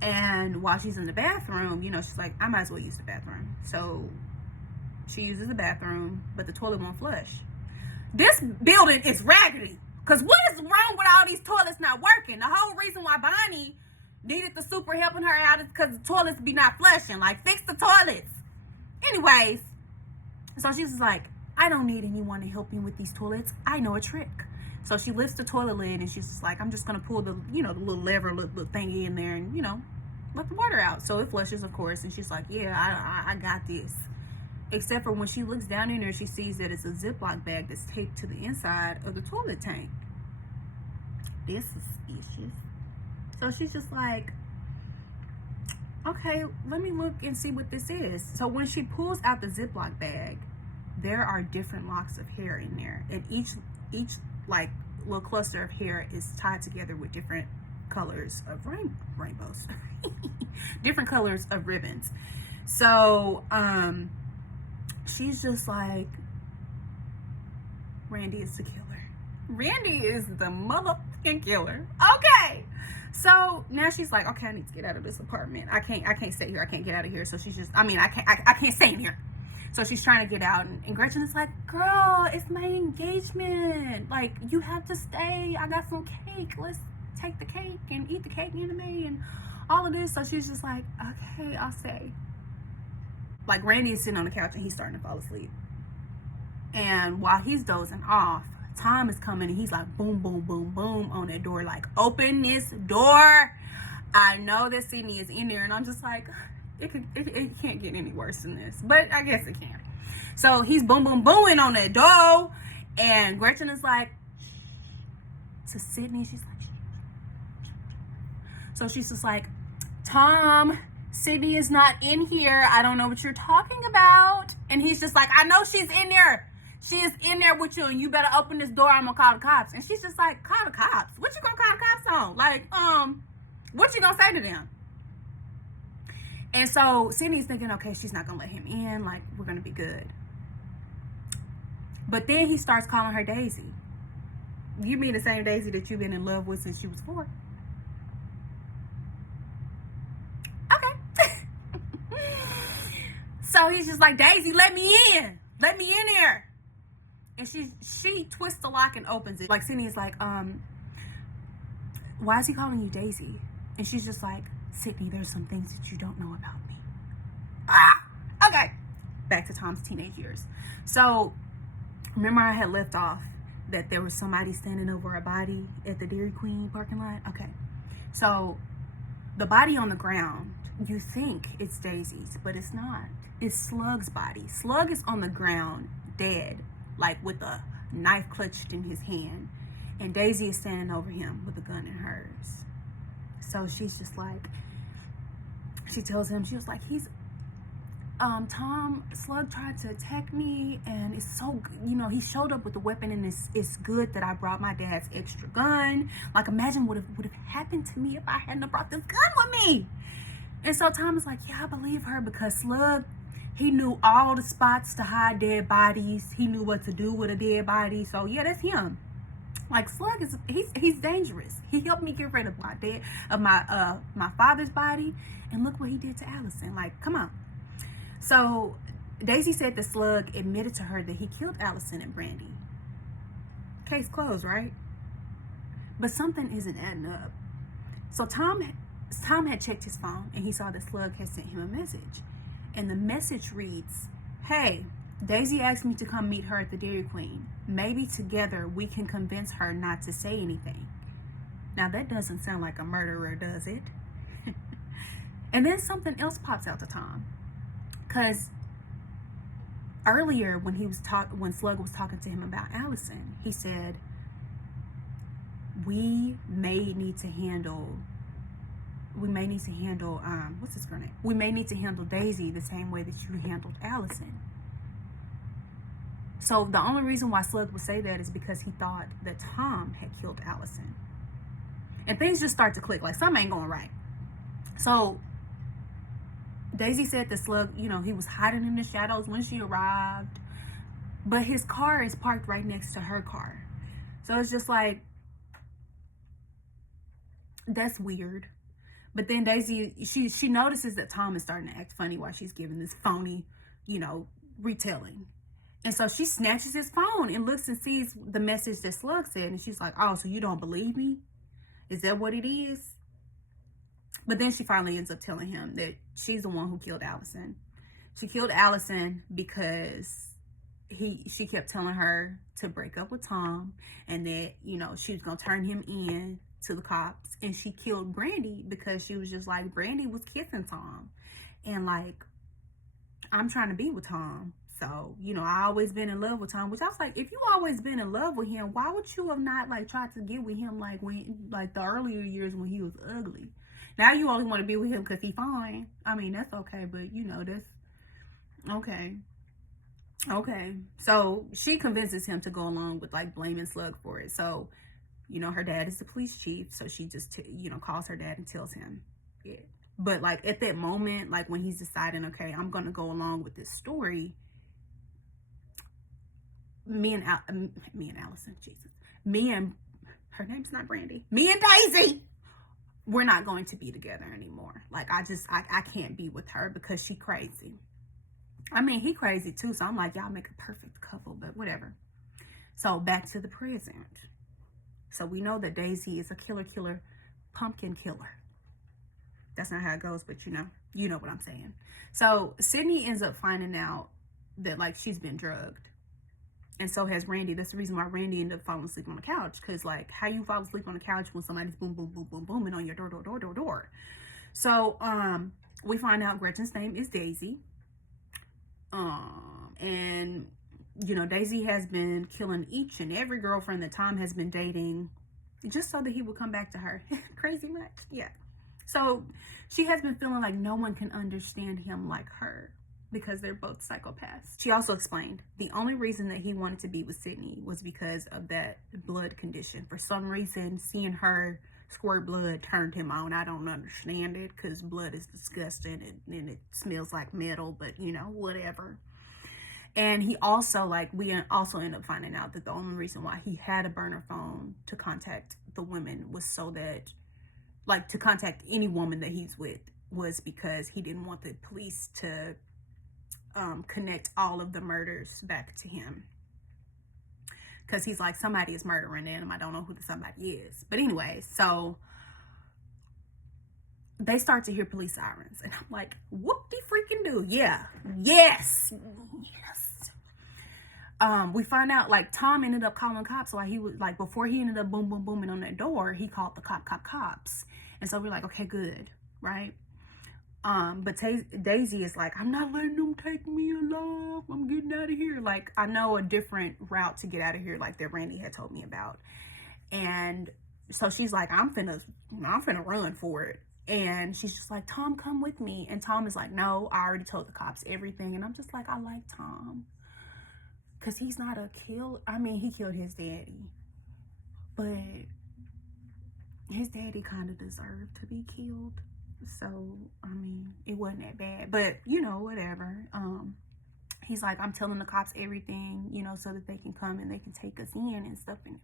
and while she's in the bathroom, you know, she's like, I might as well use the bathroom. So she uses the bathroom, but the toilet won't flush. This building is raggedy, because what is wrong with all these toilets not working? The whole reason why Bonnie needed the super helping her out is because the toilets be not flushing. Like, fix the toilets. Anyways, so she's just like, I don't need anyone to help me with these toilets. I know a trick. So she lifts the toilet lid, and she's just like, I'm just going to pull the, you know, the little lever, little thingy in there, and, you know, let the water out. So it flushes, of course, and she's like, yeah, I got this. Except for when she looks down in there, she sees that it's a Ziploc bag that's taped to the inside of the toilet tank. This is suspicious. So she's just like, okay, let me look and see what this is. So when she pulls out the Ziploc bag, there are different locks of hair in there, and each like little cluster of hair is tied together with different colors of rainbows different colors of ribbons. So she's just like, Randy is the killer. Randy is the motherfucking killer. Okay. So now she's like, okay, I need to get out of this apartment. I can't stay here. I can't get out of here. So she's just, I can't stay in here. So she's trying to get out, and Gretchen is like, girl, it's my engagement. Like, you have to stay. I got some cake. Let's take the cake and eat the cake anyway and all of this. So she's just like, okay, I'll stay. Like, Randy is sitting on the couch and he's starting to fall asleep. And while he's dozing off, Tom is coming and he's like, boom, boom, boom, boom on that door. Like, open this door. I know that Sydney is in there. And I'm just like, it can't get any worse than this. But I guess it can. So he's boom, boom, booming on that door. And Gretchen is like, to Sydney, she's like, so she's just like, Tom, Sydney is not in here. I don't know what you're talking about. And he's just like, I know she's in there. She is in there with you, and you better open this door. I'm gonna call the cops. And she's just like, call the cops? What you gonna call the cops on? Like, what you gonna say to them? And so Sydney's thinking, okay, she's not gonna let him in. Like, we're gonna be good. But then he starts calling her Daisy. You mean the same Daisy that you've been in love with since she was 4? Okay. So he's just like, Daisy, let me in. Let me in here. And she twists the lock and opens it. Like, Sydney is like, why is he calling you Daisy? And she's just like, Sydney, there's some things that you don't know about me. Okay. Back to Tom's teenage years. So, remember I had left off that there was somebody standing over a body at the Dairy Queen parking lot? Okay. So, the body on the ground, you think it's Daisy's, but it's not. It's Slug's body. Slug is on the ground, dead, like with a knife clutched in his hand. And Daisy is standing over him with a gun in hers. So she's just like, she tells him, she was like, Tom, Slug tried to attack me, and it's so, he showed up with the weapon, and it's good that I brought my dad's extra gun. Like, imagine what would have happened to me if I hadn't brought this gun with me. And so Tom is like, yeah, I believe her, because Slug, he knew all the spots to hide dead bodies. He knew what to do with a dead body. So yeah, that's him. Like, Slug is, he's dangerous. He helped me get rid of my father's body, and look what he did to Allison. Like, come on. So Daisy said that Slug admitted to her that he killed Allison and Brandy. Case closed, right? But something isn't adding up. So Tom had checked his phone, and he saw that Slug had sent him a message. And the message reads, hey, Daisy asked me to come meet her at the Dairy Queen. Maybe together we can convince her not to say anything. Now that doesn't sound like a murderer, does it? And then something else pops out to Tom. Because earlier when Slug was talking to him about Allison, he said, we may need to handle what's his girl name? We may need to handle Daisy the same way that you handled Allison. So the only reason why Slug would say that is because he thought that Tom had killed Allison. And things just start to click, like something ain't going right. So Daisy said that Slug, he was hiding in the shadows when she arrived. But his car is parked right next to her car. So it's just like, that's weird. But then Daisy, she notices that Tom is starting to act funny while she's giving this phony, retelling. And so she snatches his phone and looks and sees the message that Slug said. And she's like, oh, so you don't believe me? Is that what it is? But then she finally ends up telling him that she's the one who killed Allison. She killed Allison because she kept telling her to break up with Tom, and that, she was going to turn him in to the cops. And she killed Brandy because she was just like, Brandy was kissing Tom. And like, I'm trying to be with Tom. So, I always been in love with Tom, which I was like, if you always been in love with him, why would you have not like tried to get with him like the earlier years when he was ugly? Now you only want to be with him because he's fine. I mean, that's okay, but that's okay. Okay. So she convinces him to go along with like blaming Slug for it. So, her dad is the police chief. So she just, calls her dad and tells him, yeah, But like at that moment, like when he's deciding, okay, I'm gonna go along with this story, me and Allison, Jesus, me and her name's not Brandy, me and Daisy, we're not going to be together anymore. Like I can't be with her because she crazy. I mean, he crazy too, so I'm like, y'all make a perfect couple, but whatever. So back to the present. So we know that Daisy is a killer, pumpkin killer. That's not how it goes, but you know what I'm saying. So Sydney ends up finding out that like she's been drugged. And so has Randy. That's the reason why Randy ended up falling asleep on the couch. Because like, how you fall asleep on the couch when somebody's boom, boom, boom, boom, booming on your door. So we find out Gretchen's name is Daisy. And you know, Daisy has been killing each and every girlfriend that Tom has been dating just so that he would come back to her. Crazy much? Yeah. So she has been feeling like no one can understand him like her because they're both psychopaths. She also explained the only reason that he wanted to be with Sydney was because of that blood condition. For some reason, seeing her squirt blood turned him on. I don't understand it because blood is disgusting and it smells like metal, but you know, whatever. And he also, like, we also end up finding out that the only reason why he had a burner phone to contact the women was so that, like, to contact any woman that he's with was because he didn't want the police to connect all of the murders back to him. Because he's like, somebody is murdering them. I don't know who the somebody is. But anyway, so they start to hear police sirens. And I'm like, whoop-de-freaking-do. Yeah. Yes. We find out like Tom ended up calling cops while he was like, before he ended up booming on that door, he called the cops. And so we're like, okay, good, right? But Daisy is like, I'm not letting them take me alive. I'm getting out of here. Like, I know a different route to get out of here, like that Randy had told me about. And so she's like, I'm finna run for it. And she's just like, Tom, come with me. And Tom is like, no, I already told the cops everything. And I'm just like, I like Tom. Because he's not a kill. I mean, he killed his daddy. But his daddy kind of deserved to be killed. So, I mean, it wasn't that bad. But, you know, whatever. He's like, I'm telling the cops everything, you know, so that they can come and they can take us in and stuff and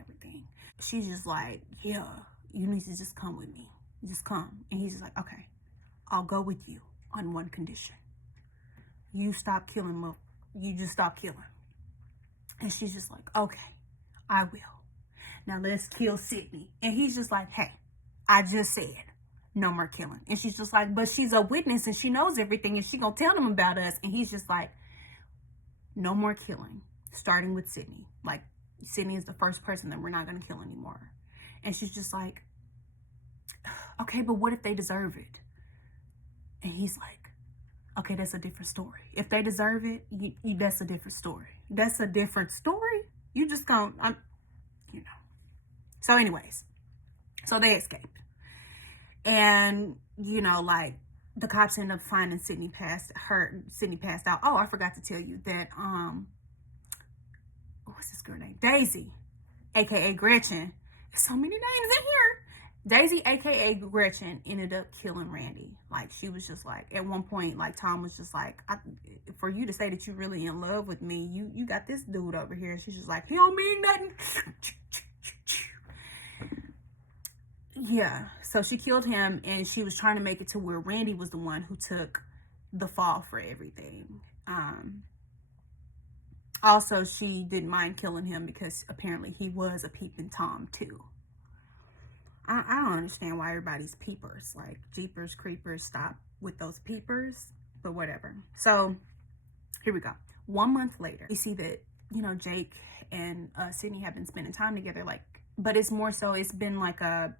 everything. She's just like, yeah, you need to just come with me. Just come. And he's just like, okay, I'll go with you on one condition. You stop killing you just stop killing. And she's just like, okay, I will. Now let's kill Sydney. And he's just like, hey, I just said no more killing. And she's just like, but she's a witness and she knows everything and she gonna tell them about us. And he's just like, no more killing, starting with Sydney. Like, Sydney is the first person that we're not gonna kill anymore. And she's just like, okay, but what if they deserve it? And he's like, okay, that's a different story. If they deserve it, that's a different story. That's a different story. You just gonna, you know. So anyways, so they escaped. And, you know, like, the cops end up finding Sydney passed out. Oh, I forgot to tell you that, what's this girl name? Daisy, aka Gretchen. There's so many names in here. Daisy, aka Gretchen, ended up killing Randy. Like, she was just like, at one point, like, Tom was just like, for you to say that you're really in love with me, you got this dude over here. And she's just like, he don't mean nothing. Yeah, so she killed him, and she was trying to make it to where Randy was the one who took the fall for everything. Also, she didn't mind killing him because apparently he was a peeping Tom too. I don't understand why everybody's peepers. Like, jeepers creepers, stop with those peepers, but whatever. So here we go. 1 month later, we see that, you know, Jake and Sydney have been spending time together, like, but it's more so, it's been like a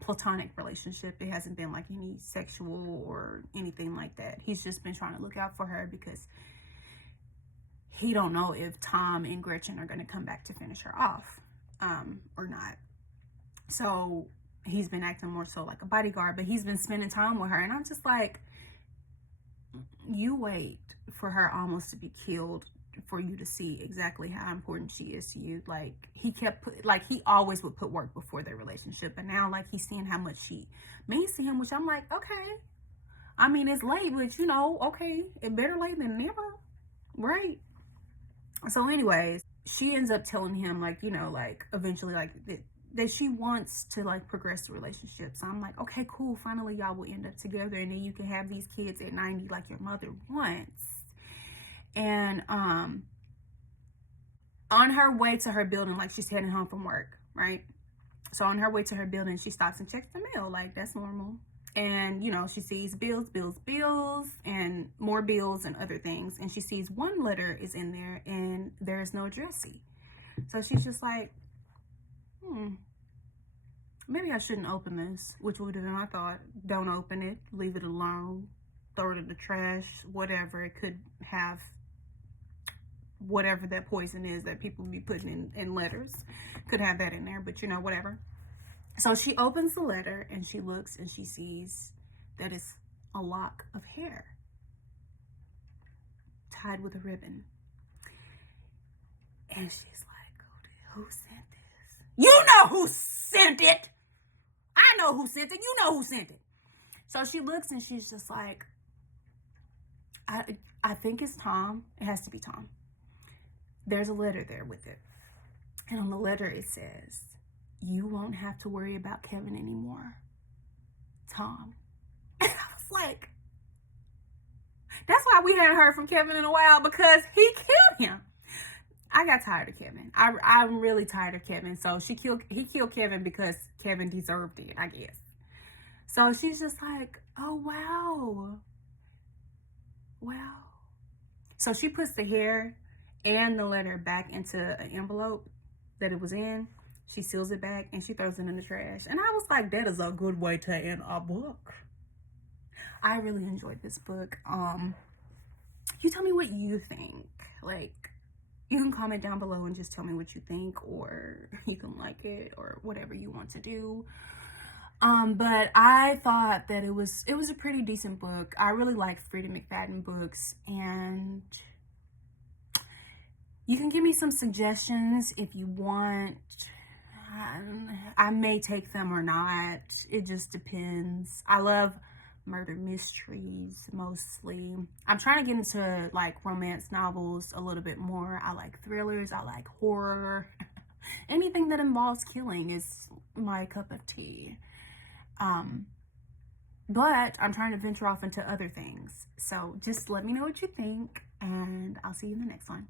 platonic relationship. It hasn't been like any sexual or anything like that. He's just been trying to look out for her because he don't know if Tom and Gretchen are going to come back to finish her off or not. So he's been acting more so like a bodyguard, but he's been spending time with her. And I'm just like, you wait for her almost to be killed for you to see exactly how important she is to you. Like, he he always would put work before their relationship, and now, like, he's seeing how much she means to him, which I'm like, okay. I mean, it's late, but you know, okay, it better late than never, right? So anyways, she ends up telling him, like, you know, like, eventually, like, that she wants to, like, progress the relationship. So I'm like, okay, cool, finally y'all will end up together, and then you can have these kids at 90 like your mother wants. And on her way to her building, like, she's heading home from work, right? So on her way to her building, she stops and checks the mail, like, that's normal. And, you know, she sees bills, and more bills and other things. And she sees one letter is in there, and there's no addressee. So she's just like, maybe I shouldn't open this, which would have been my thought. Don't open it, leave it alone, throw it in the trash, whatever. It could have whatever that poison is that people be putting in letters. Could have that in there, but you know, whatever. So she opens the letter and she looks and she sees that it's a lock of hair tied with a ribbon. And she's like, who sent this? You know who sent it. I know who sent it. You know who sent it. So she looks and she's just like, I think it's Tom. It has to be Tom. There's a letter there with it. And on the letter it says, you won't have to worry about Kevin anymore, Tom. And I was like, that's why we hadn't heard from Kevin in a while, because he killed him. I got tired of Kevin. I'm really tired of Kevin. So he killed Kevin because Kevin deserved it, I guess. So she's just like, oh, wow. So she puts the hair and the letter back into an envelope that it was in. She seals it back and she throws it in the trash. And I was like, that is a good way to end a book. I really enjoyed this book. You tell me what you think. Like, you can comment down below and just tell me what you think, or you can like it, or whatever you want to do. But I thought that it was a pretty decent book. I really like Frieda McFadden books, and you can give me some suggestions if you want. I may take them or not. It just depends. I love murder mysteries mostly. I'm trying to get into like romance novels a little bit more. I like thrillers. I like horror. Anything that involves killing is my cup of tea. But I'm trying to venture off into other things. So just let me know what you think, and I'll see you in the next one.